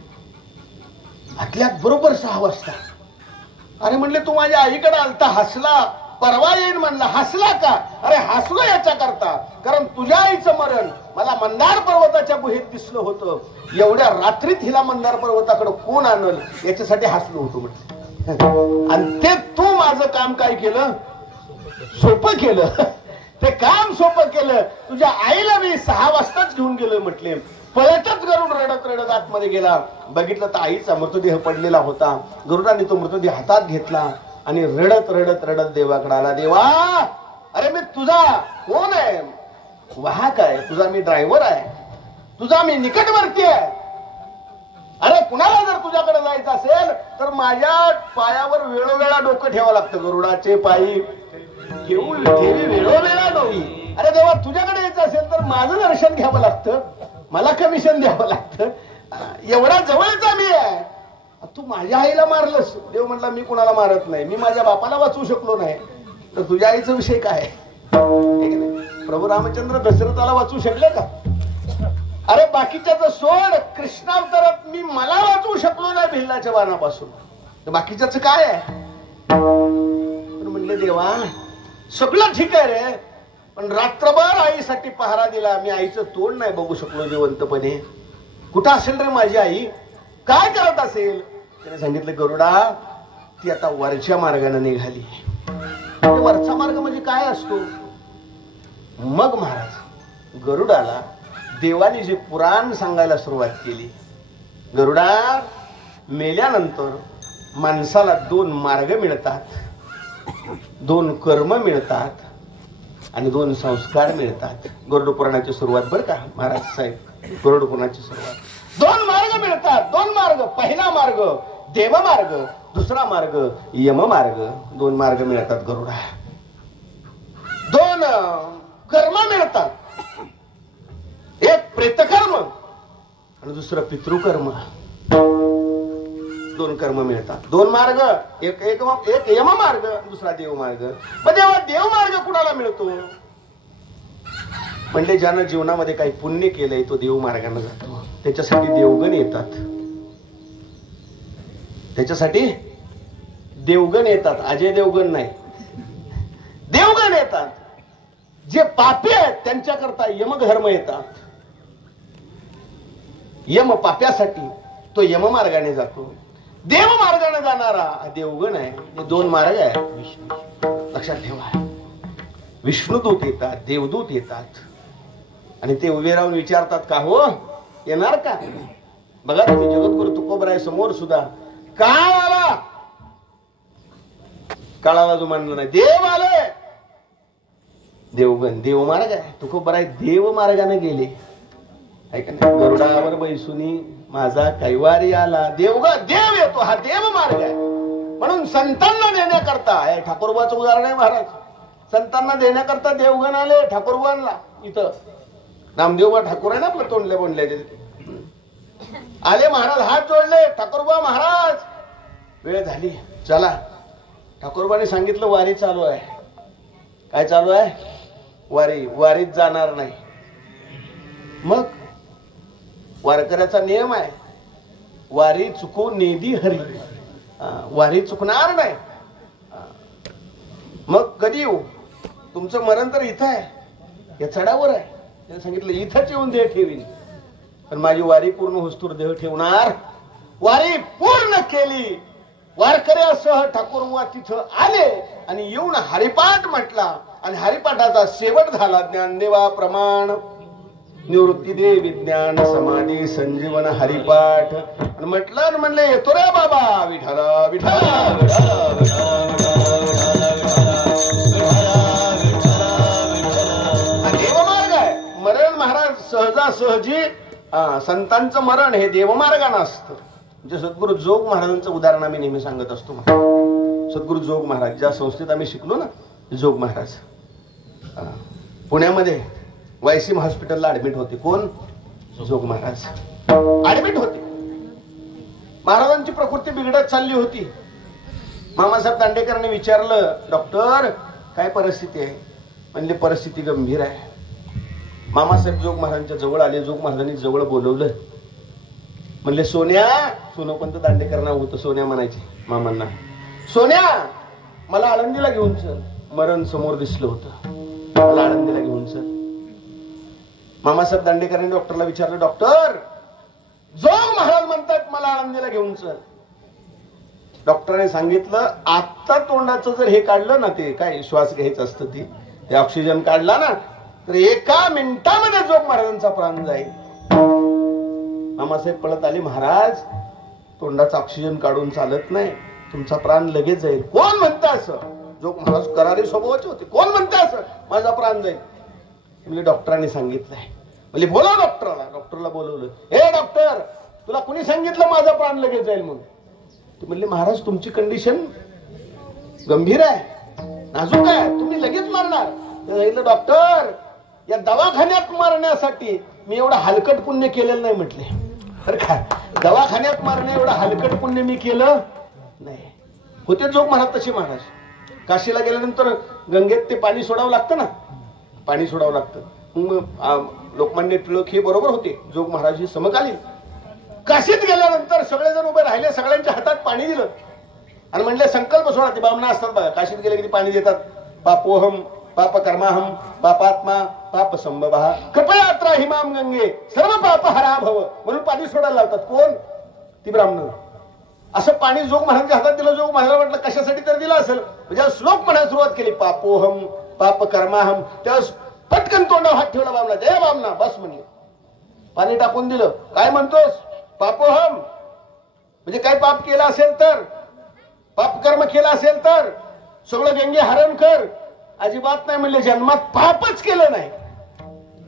आतल्यात बरोबर 6 वाजता. अरे म्हणले तू माझ्या आईकडे आलता, हसला, परवा येईन म्हणला, हसला का? अरे हसलो याच्या करता, कारण तुझ्या आईचं मरण मला मंदार पर्वताच्या गुहेत दिसलं होतं. एवढ्या रात्रीत हिला मंदार पर्वताकडे कोण आणल याच्यासाठी हसलो होतो म्हटलं. आणि ते तू माझं काम काय केलं? सोपं केलं. ते काम सोपं केलं. तुझ्या आईला मी 6 वाजताच घेऊन गेलोय म्हटले. पळतच गरुड रडत रडत आतमध्ये गेला. बघितलं तर आईचा मृतदेह पडलेला होता. गरुडाने तो मृतदेह हातात घेतला आणि रडत रडत रडत देवाकडे आला. देवा, अरे मी तुझा कोण आहे? वाहक आहे, तुझा मी ड्रायव्हर आहे, तुझा मी निकटवर्ती आहे. अरे कुणाला जर तुझ्याकडे जायचं असेल तर माझ्या पायावर वेळोवेळा डोकं ठेवावं लागतं. गरुडाचे पायी ठेवी वेळोवेळा डोई. अरे देवा, तुझ्याकडे यायचं असेल तर माझं दर्शन घ्यावं लागतं, मला कमिशन द्यावं लागतं. एवढा जवळचा मी आहे. तू माझ्या आईला मारलंस. देव म्हटला मी कुणाला मारत नाही, मी माझ्या बापाला वाचवू शकलो नाही तर तुझ्या आईचा विषय काय? ठीक नाही. प्रभू रामचंद्र दशरथाला वाचवू शकले का? अरे बाकीच्याच सोड, कृष्णावतारात मी मला वाचवू शकलो नाही भिल्लाच्या बाणापासून, तर बाकीच्याच काय आहे? म्हणले देवा सगळं ठीक आहे रे, पण रात्रभर आईसाठी पहारा दिला, मी आईचं तोंड नाही बघू शकलो जिवंतपणे. कुठं असेल रे माझी आई? काय करत असेल? त्याने सांगितलं गरुडा ती आता वरच्या मार्गाने निघाली. वरचा मार्ग म्हणजे काय असतो? मग महाराज गरुडाला देवाने जे पुराण सांगायला सुरुवात केली. गरुडा, मेल्यानंतर माणसाला 2 मार्ग मिळतात, 2 कर्म मिळतात आणि 2 संस्कार मिळतात. गरुड पुराणाची सुरुवात बरं का महाराज साहेब, गरुड पुराणाची सुरुवात. 2 मार्ग मिळतात, 2 मार्ग. पहिला मार्ग देवमार्ग, दुसरा मार्ग यममार्ग. 2 मार्ग मिळतात गरुडा. 2 कर्म मिळतात, एक प्रेतकर्म आणि दुसरं पितृकर्म. 2 कर्म मिळतात, 2 मार्ग. एक यममार्ग, दुसरा देवमार्ग. मग तेव्हा देवमार्ग कुणाला मिळतो? म्हणजे ज्यानं जीवनामध्ये काही पुण्य केलंय तो देवमार्गाने जातो. त्याच्यासाठी देवगण येतात, त्याच्यासाठी देवगण येतात. अजय देवगण नाही, देवगण येतात. जे पापी आहेत त्यांच्याकरता यमधर्म येतात. यम पाप्यासाठी तो यममार्गाने जातो. देवमार्गाने जाणारा देवगण आहे. हे 2 मार्ग आहेत, लक्षात ठेवा. विष्णुदूत येतात, देवदूत येतात आणि ते उभे राहून विचारतात, का हो येणार का? बघा तुम्ही जगद्गुरु तुकोबराय समोर सुद्धा काळ आला, काळाला जो मानला नाही, देव आले. देवगण देवमार्ग आहे. तुकोबराय देव मार्गाने गेले. ऐका ना, गरुडावर बैसुनी माझा कैवारी आला. देवगण देव येतो, हा देव मार्ग आहे. म्हणून संतांना देण्याकरता, ठाकूरबाचं उदाहरण आहे महाराज. संतांना देण्याकरता देवगण आले ठाकूरबांना. इथं नामदेवबा ठाकूर आहे ना आपलं, तोंडले बोंडले आले महाराज, हात जोडले. ठाकूरबा महाराज वेळ झाली, चला. ठाकूरबाने सांगितलं वारी चालू आहे. काय चालू आहे? वारी. वारीत जाणार नाही. मग वारकऱ्याचा नियम आहे, वारी चुकू नेदी हरी. वारी चुकणार नाही. मग कधी येऊ? तुमचं मरण तर इथं आहे, या चढावर आहे. त्याने सांगितलं इथंच येऊन देह ठेवीन, पण माझी वारी पूर्ण होस्तूर देह ठेवणार. वारी पूर्ण केली. वारकऱ्यासह ठाकूरबुवा तिथं आले आणि येऊन हरिपाठ म्हटला आणि हरिपाठाचा शेवट झाला. ज्ञानदेवा प्रमाण, निवृत्ती दे विज्ञान समाधी संजीवन हरिपाठ. आणि म्हटलं आणि म्हणले, येतो रे बाबा विठला विठला. देवमार्ग आहे. मरण महाराज सहजासहजी संतांचं मरण हे देवमार्गानं असतं. म्हणजे सद्गुरु जोग महाराजांचं उदाहरण आम्ही नेहमी सांगत असतो. सद्गुरु जोग महाराज, ज्या संस्थेत आम्ही शिकलो ना, जोग महाराज पुण्यामध्ये वायसीएम हॉस्पिटलला ऍडमिट होते. कोण? जोग महाराज ऍडमिट होते. महाराजांची प्रकृती बिघडत चालली होती. मामासाहेब दांडेकरांनी विचारलं, डॉक्टर काय परिस्थिती आहे? म्हणले परिस्थिती गंभीर आहे. मामासाहेब जोग महाराजांच्या जवळ आले. जोग महाराजांनी जवळ बोलवलं. म्हणले, सोन्या. सोनोपंत दांडेकरांना होतं, सोन्या म्हणायचे मामांना. सोन्या, मला आळंदीला घेऊन चल. मरण समोर दिसलं होतं, मला आळंदीला घेऊन चल. मामासाहेब दांडेकरांनी डॉक्टरला विचारलं, डॉक्टर जोग महाराज म्हणतात मला आळंदीला घेऊन चल. डॉक्टरांनी सांगितलं, आत्ता तोंडाचं जर हे काढलं ना, ते काय श्वास घ्यायचं असतं, ते ऑक्सिजन काढला ना, तर 1 मिनिटामध्ये जोग महाराजांचा प्राण जाईल. मामासाहेब पळत आले, महाराज तोंडाचा ऑक्सिजन काढून चालत नाही, तुमचा प्राण लगेच जाईल. कोण म्हणतं असं? जोग महाराज करारी स्वभावाचे होते. कोण म्हणतं असं माझा प्राण जाईल? म्हणजे डॉक्टरांनी सांगितलंय. म्हणजे बोला डॉक्टरला. डॉक्टरला बोलवलं. हे डॉक्टर, तुला कुणी सांगितलं माझा प्राण लगेच जाईल म्हणून? ते म्हणले, महाराज तुमची कंडिशन गंभीर आहे, नाजूक आहे, तुम्ही लगेच मारणार. सांगितलं, डॉक्टर या दवाखान्यात मारण्यासाठी मी एवढं हलकट पुण्य केलेलं नाही म्हटले. तर काय दवाखान्यात मारणे एवढं हलकट पुण्य मी केलं नाही. होते जोग महाराज तसे. महाराज काशीला गेल्यानंतर गंगेत ते पाणी सोडावं लागतं ना, पाणी सोडावं लागतं. लोकमान्य टिळक हे बरोबर होते, जोग महाराज हे समकालीन. काशीत गेल्यानंतर सगळेजण उभे राहिले, सगळ्यांच्या हातात पाणी दिलं आणि म्हणले, संकल्प सोडा. ते बामणा असतात बघा, काशीत गेले की पाणी देतात. पापोहम पाप कर्माहम पापात्मा पाप संभवः कृपया त्राहिमाम गंगे सर्व पाप हरा भव, म्हणून पाणी सोडायला लावतात. कोण? ती ब्राह्मण. असं पाणी जोग महाराजांच्या हातात दिलं. जोग महाराज म्हटलं कशासाठी तर दिलं असेल. म्हणजे श्लोक म्हणायला सुरुवात केली, पापोहम पाप कर्माहम. त्या पटकन तोंडावर हात ठेवला बामना. दे बामना, बस म्हणले. पाणी टाकून दिलं. काय म्हणतोस? पापोहम म्हणजे काय पाप केला असेल तर, पापकर्म केला असेल तर सगळं गंगे हरण कर. अजिबात नाही म्हणले. जन्मात पापच केलं नाही.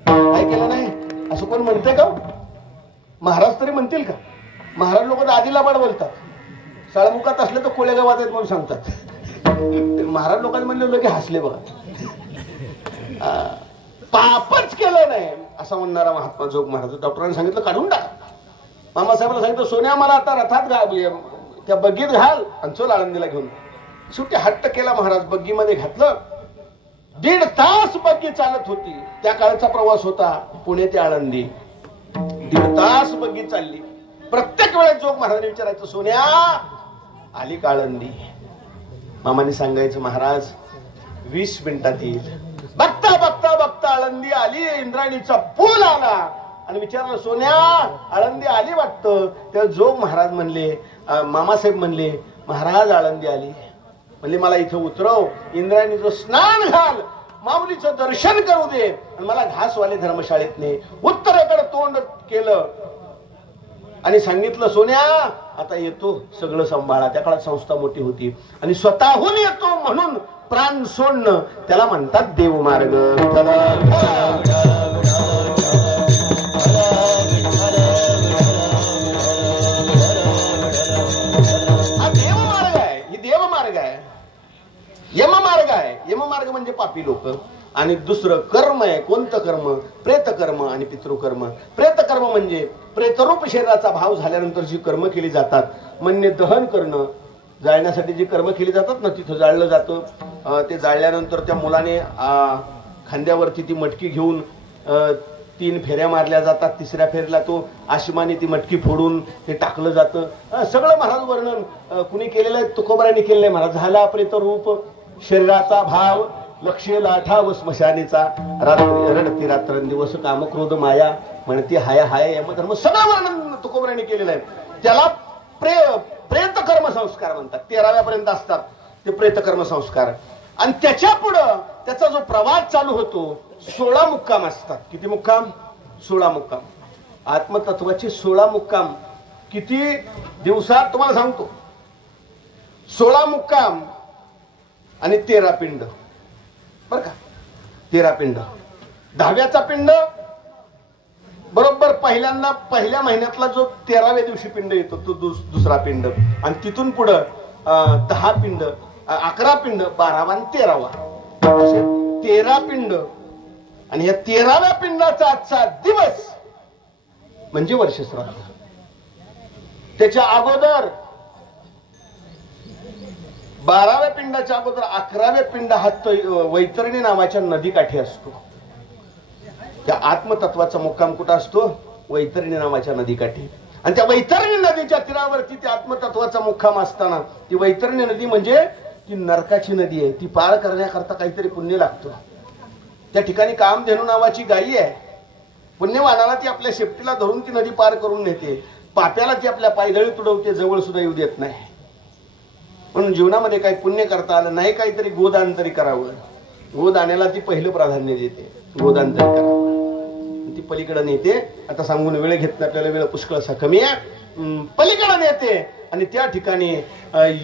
काय केलं नाही असं कोण म्हणते का? महाराज तरी म्हणतील का? महाराज लोक तर आधीला बाड बोलतात. साळमुखात असले तर कोळेगावात आहेत म्हणून सांगतात. महाराज लोकांनी म्हणले लोक हसले बघा. पापच केलं नाही असं म्हणणारा महात्मा जोग महाराज. डॉक्टरांनी सांगितलं काढून टाका. मामासाहेबांना सांगितलं सोन्या मला आता रथात त्या बग्गीत घाल आणि चल आळंदीला घेऊन. शेवटी हट्ट केला महाराज. बग्गीमध्ये घातलं. 1.5 तास बग्गी चालत होती. त्या काळचा प्रवास होता पुणे ते आळंदी. 1.5 तास बग्गी चालली. प्रत्येक वेळेस जोग महाराजांनी विचारायचं सोन्या आली का आळंदी? मामाने सांगायचं महाराज 20 मिनिटात येईल. बघता बघता बघता आळंदी आली. इंद्रायणीचा पूल आला आणि विचारलं सोन्या आळंदी आली वाटतं. तेव्हा जोग महाराज म्हणले, मामासाहेब म्हणले महाराज आळंदी आली. म्हणले मला इथं उतरव, इंद्रायणीचं स्नान घाल, माऊलीचं दर्शन करू दे आणि मला घासवाले धर्मशाळेत ने. उत्तरेकडे तोंड केलं आणि सांगितलं सोन्या आता येतो सगळं सांभाळा. त्या काळात संस्था मोठी होती आणि स्वतःहून येतो म्हणून प्राण सोडणं त्याला म्हणतात देवमार्ग. हा देवमार्ग आहे. ही देवमार्ग आहे. यममार्ग आहे. यममार्ग म्हणजे पापी लोक. आणि दुसरं कर्म आहे. कोणतं कर्म? प्रेतकर्म आणि पितृकर्म. प्रेतकर्म म्हणजे प्रेतरूप शरीराचा भाव झाल्यानंतर जी कर्म केली जातात. म्हणजे दहन करणं, जाळण्यासाठी जी कर्म केली जातात ना तिथं जाळलं जातं. ते जाळल्यानंतर त्या मुलाने खांद्यावरती ती मटकी घेऊन 3 फेऱ्या मारल्या जातात. 3ऱ्या फेरीला तो आशिमाने ती मटकी फोडून ते टाकलं जातं. सगळं महाराज वर्णन कुणी केलेलं आहे? तुकोबारांनी केलेलं आहे महाराज. झाला प्रेतरूप शरीराचा भाव लक्ष लाठा व स्मशानीचा रडती रात्रंदिवस काम क्रोध माया म्हणती हाय हाय यमधर्म. सगळं वर्णन तुकोबारांनी केलेलं आहे. त्याला प्रेतकर्म संस्कार म्हणतात. 13व्यापर्यंत असतात ते प्रेतकर्म संस्कार. आणि त्याच्या पुढं त्याचा जो प्रवास चालू होतो 16 मुक्काम असतात. किती मुक्काम? 16 मुक्काम. आत्मतत्वाचे 16 मुक्काम. किती दिवसात तुम्हाला सांगतो. 16 मुक्काम आणि 13 पिंड. बर का? 13 पिंड. 10व्याचा पिंड बरोबर पहिल्या महिन्यातला जो 13व्या दिवशी पिंड येतो तो दुसरा पिंड. आणि तिथून पुढं 10 पिंड, 11 पिंड, 12वा आणि 13वा असे 13 पिंड. आणि या 13व्या पिंडाचा आजचा दिवस म्हणजे वर्षश्राद्ध. त्याच्या अगोदर 12व्या पिंडाच्या अगोदर 11व्या पिंड हा वैतरणी नावाच्या नदीकाठी असतो. त्या आत्मतत्वाचा मुक्काम कुठं असतो? वैतरणी नावाच्या नदीकाठी. आणि त्या वैतरणी नदीच्या तीरावरती त्या आत्मतत्वाचा मुक्काम असताना ती वैतरणी नदी म्हणजे ती नरकाची नदी आहे. ती पार करण्याकरता काहीतरी पुण्य लागतं. त्या ठिकाणी कामधेनू नावाची गायी आहे. पुण्यवानाला ती आपल्या शेपटीला धरून ती नदी पार करून नेते. पाप्याला ती आपल्या पायदळी तुडवते, जवळ सुद्धा येऊ देत नाही. म्हणून जीवनामध्ये काही पुण्य करता आलं नाही, काहीतरी गोदान तरी करावं. गोदानाला ती पहिलं प्राधान्य देते. गोदान तरी करावं. ती पलीकडे नेते. आता सांगून वेळ घेत नाही आपल्याला, वेळ पुष्कळसा कमी आहे. पलीकडे नेते आणि त्या ठिकाणी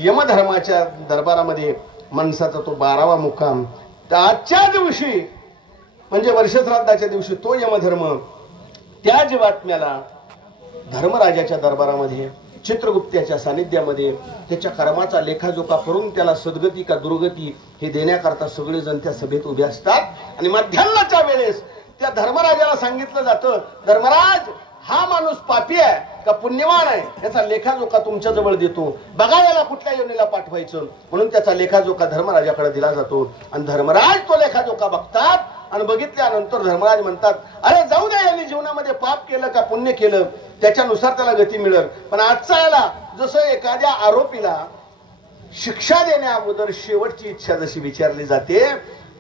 यमधर्माच्या दरबारामध्ये माणसाचा तो 12वा मुक्काम. आजच्या दिवशी म्हणजे वर्षश्राद्धाच्या दिवशी तो यमधर्म त्या जीवात्म्याला धर्मराजाच्या दरबारामध्ये चित्रगुप्त्याच्या सानिध्यामध्ये त्याच्या कर्माचा लेखाजोखा करून त्याला सद्गती का दुर्गती हे देण्याकरता सगळेजण त्या सभेत उभे असतात. आणि मध्यान्नाच्या वेळेस त्या धर्मराजाला सांगितलं जातं धर्मराज हा माणूस पापी आहे का पुण्यवान आहे याचा लेखाजोखा तुमच्या जवळ देतो. बघा याला कुठल्या योनीला पाठवायचं. म्हणून त्याचा लेखाजोखा धर्मराजाकडे दिला जातो. आणि धर्मराज तो लेखाजोखा बघतात आणि बघितल्यानंतर धर्मराज म्हणतात अरे जाऊ दे, यांनी जीवनामध्ये पाप केलं का पुण्य केलं त्याच्यानुसार त्याला गती मिळेल. पण आजचा याला जसं एखाद्या आरोपीला शिक्षा देण्या अगोदर शेवटची इच्छा जशी विचारली जाते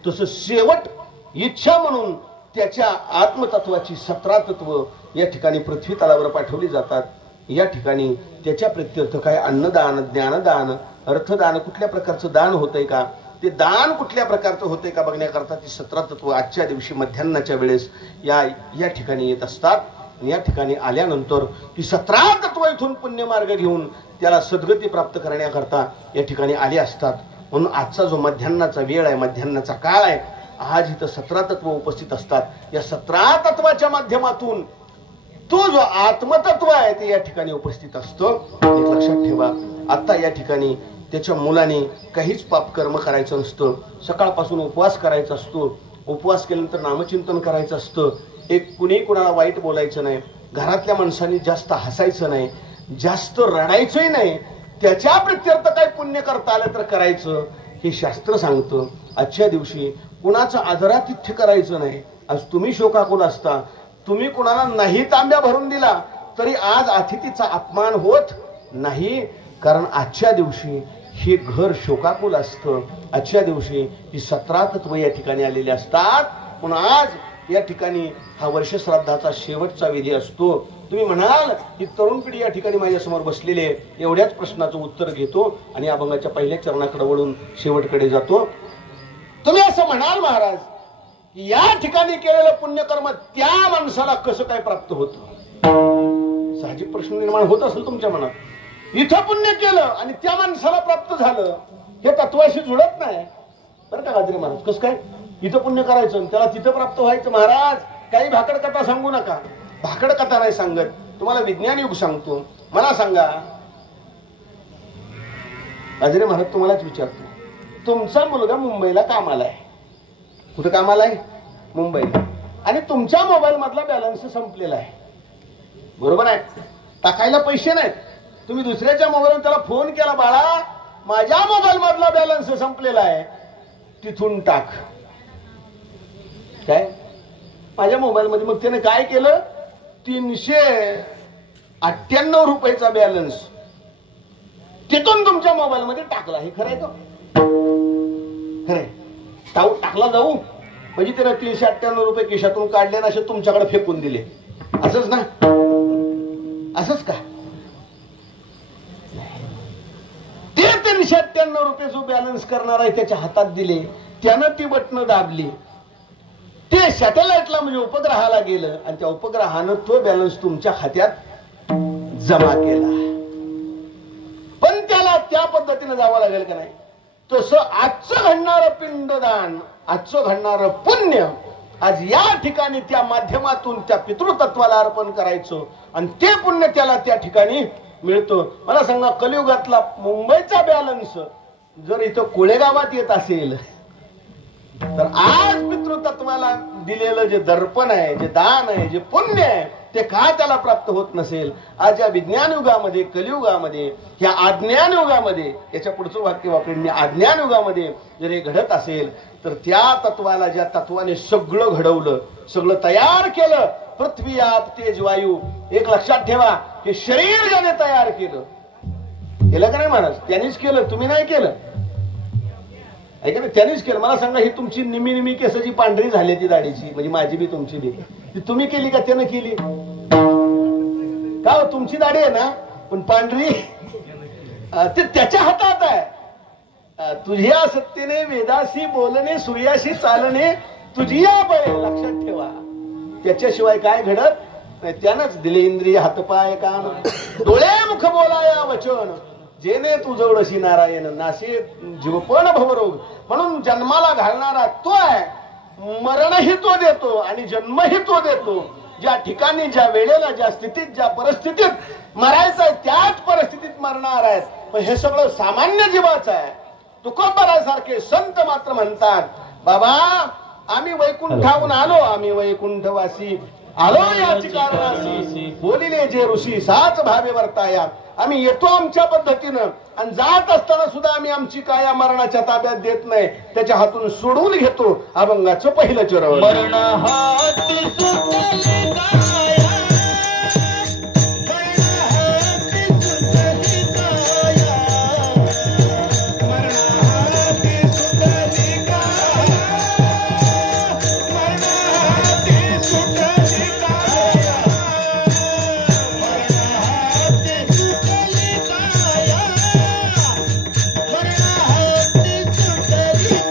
तसं शेवट इच्छा म्हणून त्याच्या आत्मतत्वाची 17 तत्व या ठिकाणी पृथ्वी तलावर पाठवली जातात. या ठिकाणी त्याच्या प्रत्यर्थ काय अन्नदान, ज्ञानदान, अर्थदान कुठल्या प्रकारचं दान होतंय का ते दान कुठल्या प्रकारचं होते का बघण्याकरता ती 17 तत्व आजच्या दिवशी मध्यान्नाच्या वेळेस या ठिकाणी येत असतात. या ठिकाणी आल्यानंतर ती 17 तत्व इथून पुण्यमार्ग घेऊन त्याला सद्गती प्राप्त करण्याकरता या ठिकाणी आले असतात. म्हणून आजचा जो मध्यान्नाचा वेळ आहे, मध्यान्नाचा काळ आहे, आज इथं 17 तत्व उपस्थित असतात. या 17 तत्वाच्या माध्यमातून तो जो आत्मतत्व आहे ते या ठिकाणी उपस्थित असतं. एक लक्षात ठेवा, आता या ठिकाणी त्याच्या मुलाने काहीच पापकर्म करायचं नसतं. सकाळपासून उपवास करायचा असतो. उपवास केल्यानंतर नामचिंतन करायचं असतं. एक कुणी कुणाला वाईट बोलायचं नाही. घरातल्या माणसांनी जास्त हसायचं नाही, जास्त रडायचंही नाही. त्याच्या प्रित्यर्थ काही पुण्य करता आलं तर करायचं हे शास्त्र सांगतं. आजच्या दिवशी कुणाचं आदरातिथ्य करायचं नाही. आज तुम्ही शोकाकुल असता, तुम्ही कुणाला नाही तांब्या भरून दिला तरी आज अतिथीचा अपमान होत नाही. कारण आजच्या दिवशी हे घर शोकाकुल असतं. आजच्या दिवशी ही 17 तत्व या ठिकाणी आलेली असतात. पण आज या ठिकाणी हा वर्षश्राद्धाचा शेवटचा विधी असतो. तुम्ही म्हणाल की तरुण पिढी या ठिकाणी माझ्यासमोर बसलेले एवढ्याच प्रश्नाचं उत्तर घेतो आणि अभंगाच्या पहिल्या चरणाकडे वळून शेवटकडे जातो. तुम्ही असं म्हणाल महाराज की या ठिकाणी केलेलं पुण्यकर्म त्या माणसाला कसं काय प्राप्त होतं? साहजिक प्रश्न निर्माण होत असेल तुमच्या मनात. इथं पुण्य केलं आणि त्या माणसाला प्राप्त झालं हे तत्वाशी जुळत नाही बरं का गाजरे महाराज. कसं काय इथं पुण्य करायचं त्याला तिथं प्राप्त व्हायचं? महाराज काही भाकड कथा सांगू नका. भाकड कथा नाही सांगत, तुम्हाला विज्ञान युग सांगतो. मला सांगा गाजरे महाराज, तुम्हालाच विचारतो, तुमचा मुलगा मुंबईला कामाला आहे. कुठं कामाला आहे? मुंबईला. आणि तुमच्या मोबाईल मधला बॅलन्स संपलेला आहे, बरोबर आहे? टाकायला पैसे नाहीत. तुम्ही दुसऱ्याच्या मोबाईलवर त्याला फोन केला, बाळा माझ्या मोबाईल मधला बॅलन्स संपलेला आहे, तिथून टाक. काय माझ्या मोबाईल मध्ये? मग त्याने काय केलं, 398 रुपयाचा बॅलन्स तिथून तुमच्या मोबाईल मध्ये टाकला. हे खरंय का? खरंय. टाकला जाऊ म्हणजे त्यानं 398 रुपये खिशातून काढले ना, असे तुमच्याकडे फेकून दिले. असंच ना? असंच का? ते 398 रुपये जो बॅलन्स करणार आहे त्याच्या हातात दिले, त्यानं ती बटणं दाबली, ते सॅटेलाइटला म्हणजे उपग्रहाला गेलं आणि त्या उपग्रहानं तो बॅलन्स तुमच्या खात्यात जमा केला. पण त्याला त्या पद्धतीने जावं लागेल का नाही? तसं आजचं घडणारं पिंडदान, आजचं घडणारं पुण्य आज या ठिकाणी त्या माध्यमातून त्या पितृतत्वाला अर्पण करायचं आणि ते पुण्य त्याला त्या ठिकाणी मिळतं. मला सांगा, कलियुगातला मुंबईचा बॅलन्स जर इथं कोळेगावात येत असेल तर आज पितृतत्वाला दिलेलं जे दर्पण आहे, जे दान आहे, जे पुण्य आहे, ते का त्याला प्राप्त होत नसेल? आज या विज्ञान युगामध्ये, कलियुगामध्ये, या अज्ञान युगामध्ये, याच्या पुढचं वाक्य वापरेन मी, अज्ञान युगामध्ये जर हे घडत असेल तर त्या तत्वाला, ज्या तत्वाने सगळं घडवलं, सगळं तयार केलं, पृथ्वी आप तेज वायू, एक लक्षात ठेवा, हे शरीर ज्याने तयार केलं का नाही महाराज? त्यांनीच केलं, तुम्ही नाही केलं. ऐका ना, त्यांनीच केलं. मला सांगा, ही तुमची निमी निमी केसाची पांढरी झाली ती दाढीची, म्हणजे माझी बी तुमची बी, ती तुम्ही केली का त्यानं केली? का तुमची दाढी आहे ना, पण पांढरी ते त्याच्या हातात आहे. तुझ्या सत्तेने वेदाशी बोलणे, सूर्याशी चालणे तुझी आप आहे, लक्षात ठेवा. त्याच्याशिवाय काय घडत नाही. त्यानंच दिले इंद्रिय, हातपाय कान, डोळे, मुख बोलाया वचन, जेने तू जवळशी नारायण, नासे जीवपण भवरोग. म्हणून जन्माला घालणारा तो आहे, मरणही तो देतो आणि जन्मही तो देतो. ज्या ठिकाणी, ज्या वेळेला, ज्या स्थितीत, ज्या परिस्थितीत मरायचं आहे त्याच परिस्थितीत मरणार आहेत. पण हे सगळं सामान्य जीवाचं आहे. तुकोबरासारखे संत मात्र म्हणतात, बाबा आम्ही वैकुंठाहून आलो, आम्ही वैकुंठवासी आलो याची कारणासी, बोलिले जे ऋषी साच भावे वर्ताया. आम्ही येतो आमच्या पद्धतीनं आणि जात असताना सुद्धा आम्ही आमची काया मरणाच्या ताब्यात देत नाही, त्याच्या हातून सोडून घेतो. अभंगाचं पहिलं चरण. मरण हाती सुटली काया, मरण हाती सुटली काया, मरण हाती सुटली काया, मरण हाती सुटली काया, मरण हाती सुटली काया, मरण हाती सुटली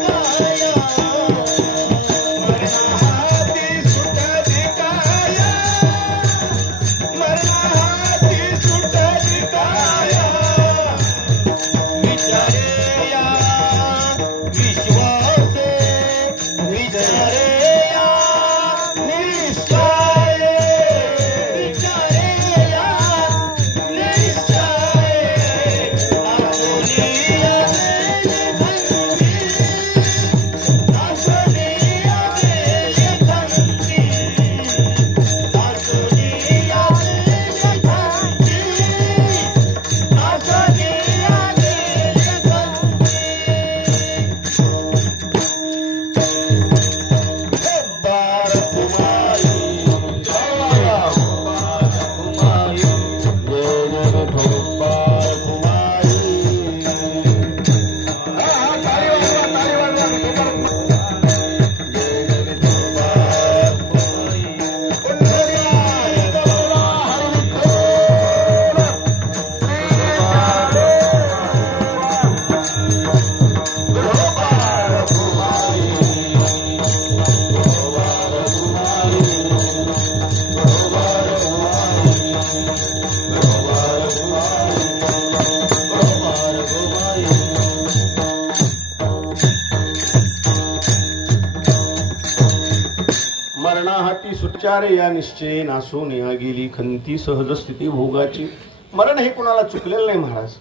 विचारे या निश्चय नासून या गेली खंती सहज स्थिती भोगाची. मरण हे कुणाला चुकलेलं नाही महाराज.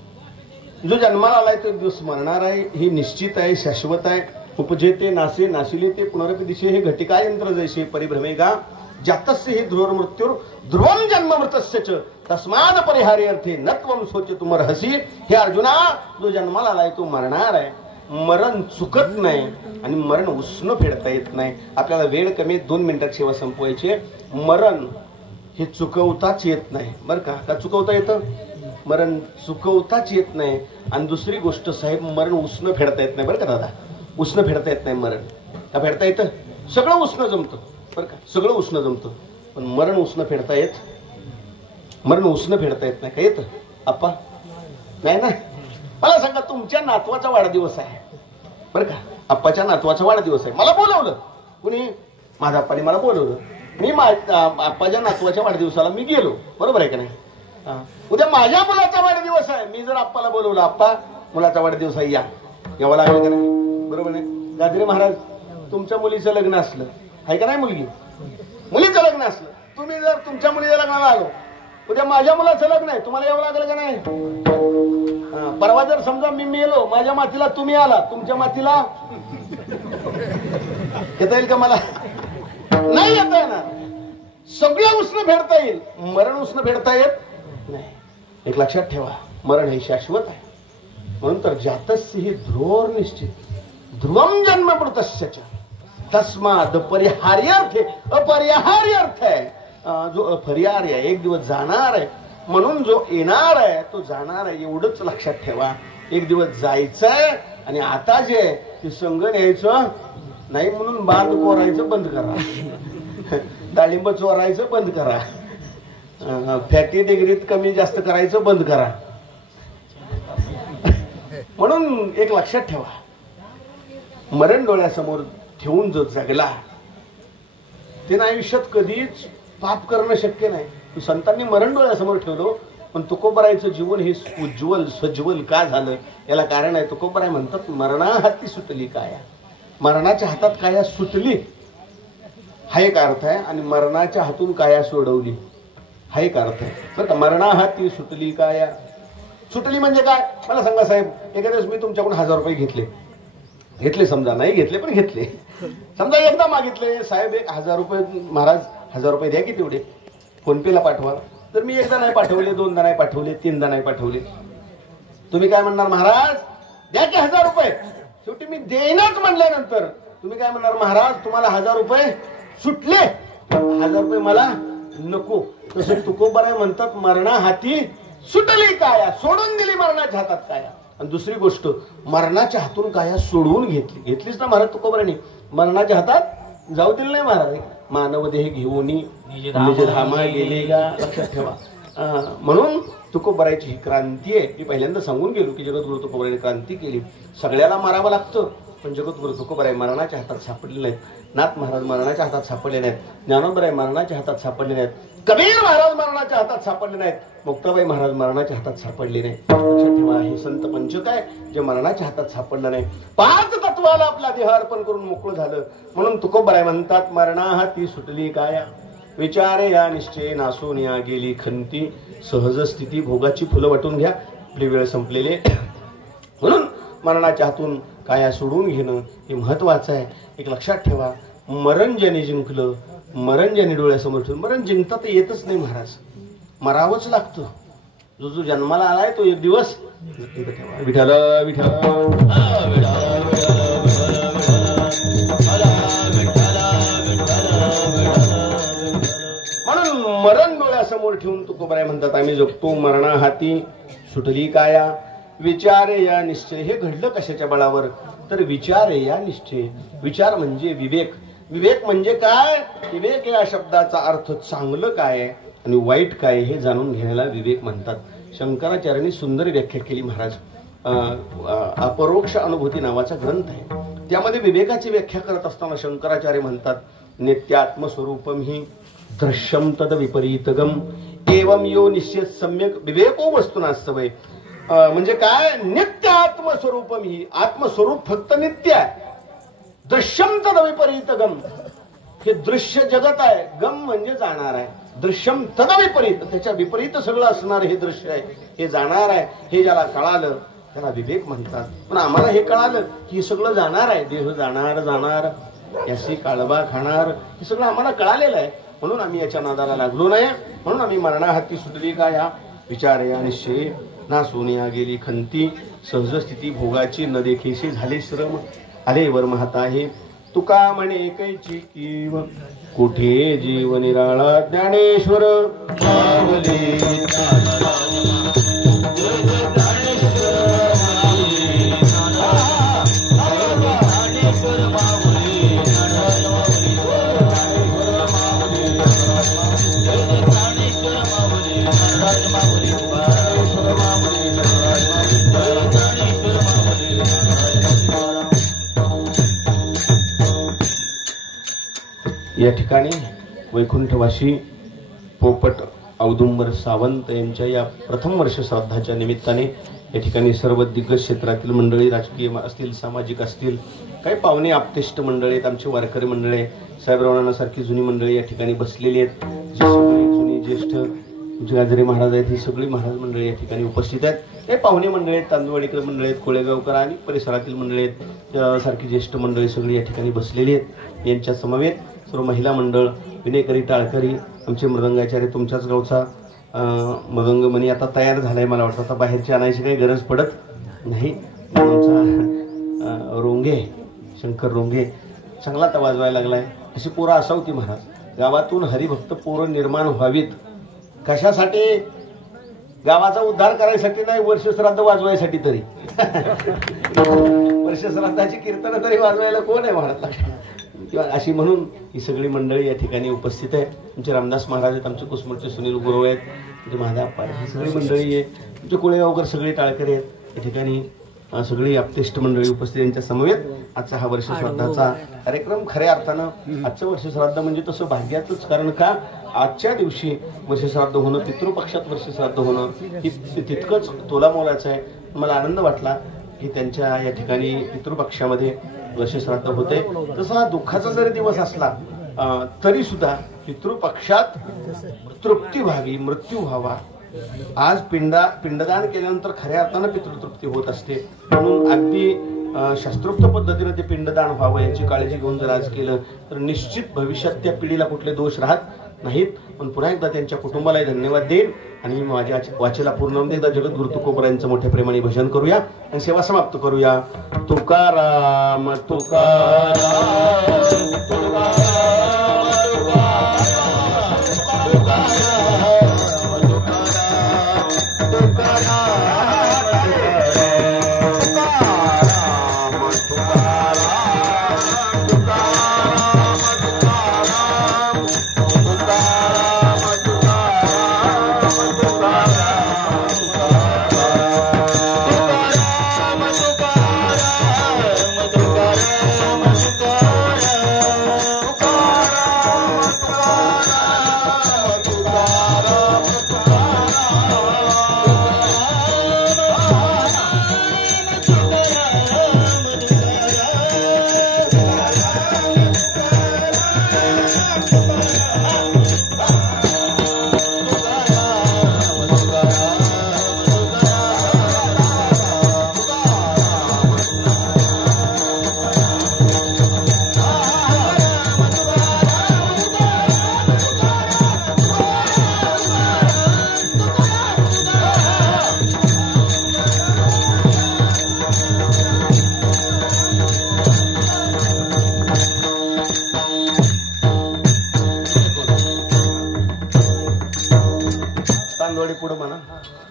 जो जन्माला आलाय तो दिवस मरणार आहे, हे निश्चित आहे, शाश्वत आहे. उपजे ते नासे नाशिले ते पुनरपि दिशे हे घटिका यंत्र जैसे परिभ्रमेगा जातस्य हे ध्रुव मृत्यूर ध्रुवम जन्म मृतस्य च तस्माद परिहारी अर्थे नत्वम सोच तुमर हसी. हे अर्जुना, जो जन्माला आलाय तो मरणार आहे. मरण चुकत नाही आणि मरण उष्ण फेडता येत नाही. आपल्याला वेळ कमी, 2 मिनिटात सेवा संपवायची. मरण हे चुकवताच येत नाही बरं का. का चुकवता येतं? मरण चुकवताच येत नाही. आणि दुसरी गोष्ट साहेब, मरण उष्ण फेडता येत नाही बरं का दादा. उष्ण फेडता येत नाही मरण. का फेडता येतं? सगळं उष्ण जमतं बरं का, सगळं उष्ण जमतं. पण मरण उष्ण फेडता येत, मरण उष्ण फेडता येत नाही. का येतं आप्पा? नाही ना. मला सांगा, तुमच्या नातवाचा वाढदिवस आहे बरं का, आप्पाच्या नातवाचा वाढदिवस आहे. मला बोलवलं कुणी? माझ्या आप्पाने मला बोलवलं. मी आप्पाच्या नातवाच्या वाढदिवसाला मी गेलो, बरोबर आहे का नाही? उद्या माझ्या मुलाचा वाढदिवस आहे, मी जर आप्पाला बोलवलं, आप्पा मुलाचा वाढदिवस आहे, यावं लागेल का नाही? बरोबर नाही? गाजरे महाराज, तुमच्या मुलीचं लग्न असलं आहे का नाही, मुलीचं लग्न असलं, तुम्ही जर तुमच्या मुलीच्या लग्नाला आलो, उद्या माझ्या मुलाचं लग्न आहे, तुम्हाला यावं लागलं का नाही? परवा जर समजा मी मेलो, माझ्या मातीला तुम्ही आला, तुमच्या मातीला येता येईल का मला? नाही येता येणार. सगळं उष्ण फेडता येईल, मरण उष्ण फेडता येत नाही. एक लक्षात ठेवा, मरण हे शाश्वत आहे. म्हणून तर जातस्य ही ध्रुवोर निश्चित ध्रुवम जन्म मृतस्य च तस्माद परिहार्यार्थे. अपरिहार्य अर्थ आहे, जो अपरिहार्य आहे, एक दिवस जाणार आहे. म्हणून जो येणार आहे तो जाणार आहे, एवढंच लक्षात ठेवा. एक दिवस जायचंय आणि आता जे आहे ते संग न्यायचं नाही. म्हणून बांध कोरायचं बंद करा, डाळिंब चोरायचं बंद करा, फॅटी डिग्रीत कमी जास्त करायचं बंद करा. म्हणून एक लक्षात ठेवा, मरण डोळ्यासमोर ठेवून जो जगला त्यानं आयुष्यात कधीच पाप करणं शक्य नाही. संतांनी मरण डोळ्यासमोर ठेवलं, पण तुकोबरायचं जीवन हे उज्ज्वल सज्ज्वल का झालं याला कारण आहे. तुकोबराय म्हणतात, मरणा हाती सुटली काया. मरणाच्या हातात काया सुटली हा एक अर्थ आहे, आणि मरणाच्या हातून काया सोडवली हा एक अर्थ आहे बरं का. मरणा हाती सुटली काया. सुटली म्हणजे काय मला सांगा साहेब. एखाद्या दिवस मी तुमच्याकडून 1000 रुपये घेतले समजा, नाही घेतले पण घेतले समजा, एकदा मागितले, साहेब 1000 रुपये महाराज, 1000 रुपये द्या की तेवढे फोन पेला पाठवा. तर मी एकदा नाही पाठवले, 2दा नाही पाठवले, 3दा नाही पाठवले, तुम्ही काय म्हणणार? महाराज द्या की 1000 रुपये. शेवटी मी देईनच म्हणल्यानंतर तुम्ही काय म्हणणार? महाराज तुम्हाला 1000 रुपये सुटले, 1000 रुपये मला नको. तसे तुकोबाराय म्हणतात, मरणा हाती सुटली काया. सोडून दिली मरणाच्या हातात काया. आणि दुसरी गोष्ट, मरणाच्या हातून काया सोडवून घेतलीच ना महाराज तुकोबारायांनी. मरणाच्या हातात जाऊ दिलं नाही महाराज. मानव देह घेऊन निज धामा गेले गा. लक्षात ठेवा. म्हणून तुकोबारायची ही क्रांती आहे. मी पहिल्यांदा सांगून गेलो की जगद्गुरु तुकोबारायांनी क्रांती केली. सगळ्याला मारावं लागतं, पण जगद्गुरु तुकोबाराय मरणाच्या हातात सापडले नाहीत. नाथ महाराज मरणाच्या हातात सापडले नाहीत. ज्ञानोबराय मरणाच्या हातात सापडले नाहीत. कबीर महाराज मरणाच्या हातात सापडले नाहीत. मुक्ताबाई महाराज मरणाच्या हातात सापडले नाही. लक्षात ठेवा, हे संत पंचक आहे जे मरणाच्या हातात सापडलं नाही. 5 तत्वाला आपला देह अर्पण करून मोकळं झालं. म्हणून तुकोबाराय म्हणतात, मरणा हाती सुटली काया. विचारे या निश्चय नासून या गेली खंती. सहज स्थिती भोगाची फुलं वाटून घ्या. आपली वेळ संपलेली. म्हणून मरणाच्या हातून काया सोडून घेणं हे महत्वाचं आहे. एक लक्षात ठेवा, मरण ज्याने जिंकलं, मरण ज्याने डोळ्यासमोर ठेवून, मरण जिंकता तर येतच नाही महाराज, मरावंच लागतं. जो जो जन्माला आलाय तो एक दिवस ठेवा. विठ्ठल विठ्ठल म्हणून मरण डोळ्यासमोर ठेवून तुकोबाराय म्हणतात, आम्ही जगतो मरणा हाती सुटली काया. विचारे या निश्चय. हे घडलं कशाच्या बळावर? तर विचारे या निश्चय. विचार म्हणजे विवेक. विवेक म्हणजे काय? विवेक या शब्दाचा अर्थ चांगलं काय आणि वाईट काय हे जाणून घेण्याला विवेक म्हणतात. शंकराचार्यांनी सुंदर व्याख्या केली महाराज. अपरोक्ष अनुभूती नावाचा ग्रंथ आहे. त्यामध्ये विवेकाची व्याख्या करत असताना शंकराचार्य म्हणतात, नित्यात्मस्वरूपम ही दृश्यम तद विपरीतगम एवं यो निश्चित सम्यक विवेको वस्तुनास्तवय. म्हणजे काय? नित्य आत्मस्वरूपम ही. आत्मस्वरूप फक्त नित्य आहे. दृश्यम तद विपरीतगम. हे दृश्य जगत आहे. गम म्हणजे जाणार आहे. दृश्यम तद विपरीत, त्याच्या विपरीत सगळं असणार हे दृश्य आहे. हे जाणार आहे. हे ज्याला कळालं त्याला विवेक म्हणतात. पण आम्हाला हे कळालं की हे सगळं जाणार आहे. देह जाणार जाणार, याशी काळबा खाणार, हे सगळं आम्हाला कळालेलं आहे. म्हणून आम्ही याच्या नादाला लागलो नाही. म्हणून आम्ही मरणाहाती सुटली का या विचार या निश्चय ना सोनिया गेली खंती, सहज स्थिती भोगाची न देखेशी झाले श्रम, आले वर महता हे तुका म्हणे कैची कीव, कुठे जीव निराळा ज्ञानेश्वर मावले. या ठिकाणी वैकुंठवासी पोपट औदुंबर सावंत यांच्या या प्रथम वर्ष श्राद्धाच्या निमित्ताने या ठिकाणी सर्व दिग्गज क्षेत्रातील मंडळी, राजकीय असतील, सामाजिक असतील, काही पाहुणे आपतेष्ट मंडळी आहेत, आमचे वारकरी मंडळी, साहेबरावांसारखी जुनी मंडळी या ठिकाणी बसलेली आहेत. जी सगळी जुनी ज्येष्ठ गाजरे महाराज आहेत, ही सगळी महाराज मंडळी या ठिकाणी उपस्थित आहेत. हे पाहुणे मंडळी आहेत, तांदूळवाडीकर मंडळी आहेत, कोळेगावकर आणि परिसरातील मंडळी आहेत, सारखी ज्येष्ठ मंडळी सगळी या ठिकाणी बसलेली आहेत. यांच्या समवेत सर्व महिला मंडळ, विनेकरी, टाळकरी, आमचे मृदंगाचार्य, तुमच्याच गावचा मृदंग मणी आता तयार झालाय. मला वाटतं आता बाहेरची आणायची काही गरज पडत नाही. आमचा रोंगे, शंकर रोंगे चांगला आता वाजवायला लागलाय. अशी पोरं असावती महाराज. गावातून हरिभक्त पोरं निर्माण व्हावीत. कशासाठी? गावाचा उद्धार करायसाठी नाही, वर्ष श्राद्ध वाजवायसाठी तरी. वर्ष श्राद्धाची कीर्तन तरी वाजवायला कोण आहे महाराज? किंवा अशी म्हणून ही सगळी मंडळी या ठिकाणी उपस्थित आहे. आमचे रामदास महाराज आहेत, आमचे कुसमटचे सुनील गुरव आहेत, आमचे महादेव, ही सगळी मंडळी आहे. आमचे कोळेगावकर सगळे टाळकरी आहेत. या ठिकाणी सगळी आपतेष्ट मंडळी उपस्थित. यांच्या समवेत आजचा हा वर्ष श्राद्धाचा कार्यक्रम खऱ्या अर्थानं आजचं वर्ष श्राद्ध म्हणजे तसं भाग्याचंच. कारण का आजच्या दिवशी वर्ष श्राद्ध होणं, पितृपक्षात वर्ष श्राद्ध होणं हे तितकंच तोलामोलाचं आहे. मला आनंद वाटला की त्यांच्या या ठिकाणी पितृपक्षामध्ये वर्ष श्राद्ध होते. तसा हा दुःखाचा जरी दिवस असला तरी सुद्धा पितृपक्षात तृप्ती व्हावी, मृत्यू व्हावा. आज पिंडदान केल्यानंतर खऱ्या अर्थानं पितृतृप्ती होत असते. म्हणून अगदी शास्त्रोक्त पद्धतीने ते पिंडदान व्हावं याची काळजी घेऊन जर आज केलं तर निश्चित भविष्यात त्या पिढीला कुठले दोष राहत नाहीत. पण पुन्हा एकदा त्यांच्या कुटुंबालाही धन्यवाद देईन आणि माझ्या वाचेला पूर्ण एकदा जगद्गुरु तुकोबरायांचं मोठ्या प्रेमाने भजन करूया आणि सेवा समाप्त करूया. तुकाराम तुकाराम पुढे म्हणा,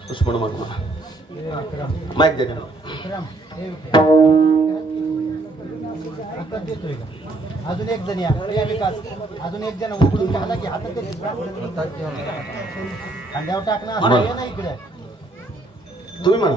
पुष्पण मग म्हणा, माईक दे त्यांना. अजून एक जण या विकास, अजून एक जण उघडून टाकला की हातात खांद्यावर टाकणं असं आहे ना इकडे. तुम्ही म्हणा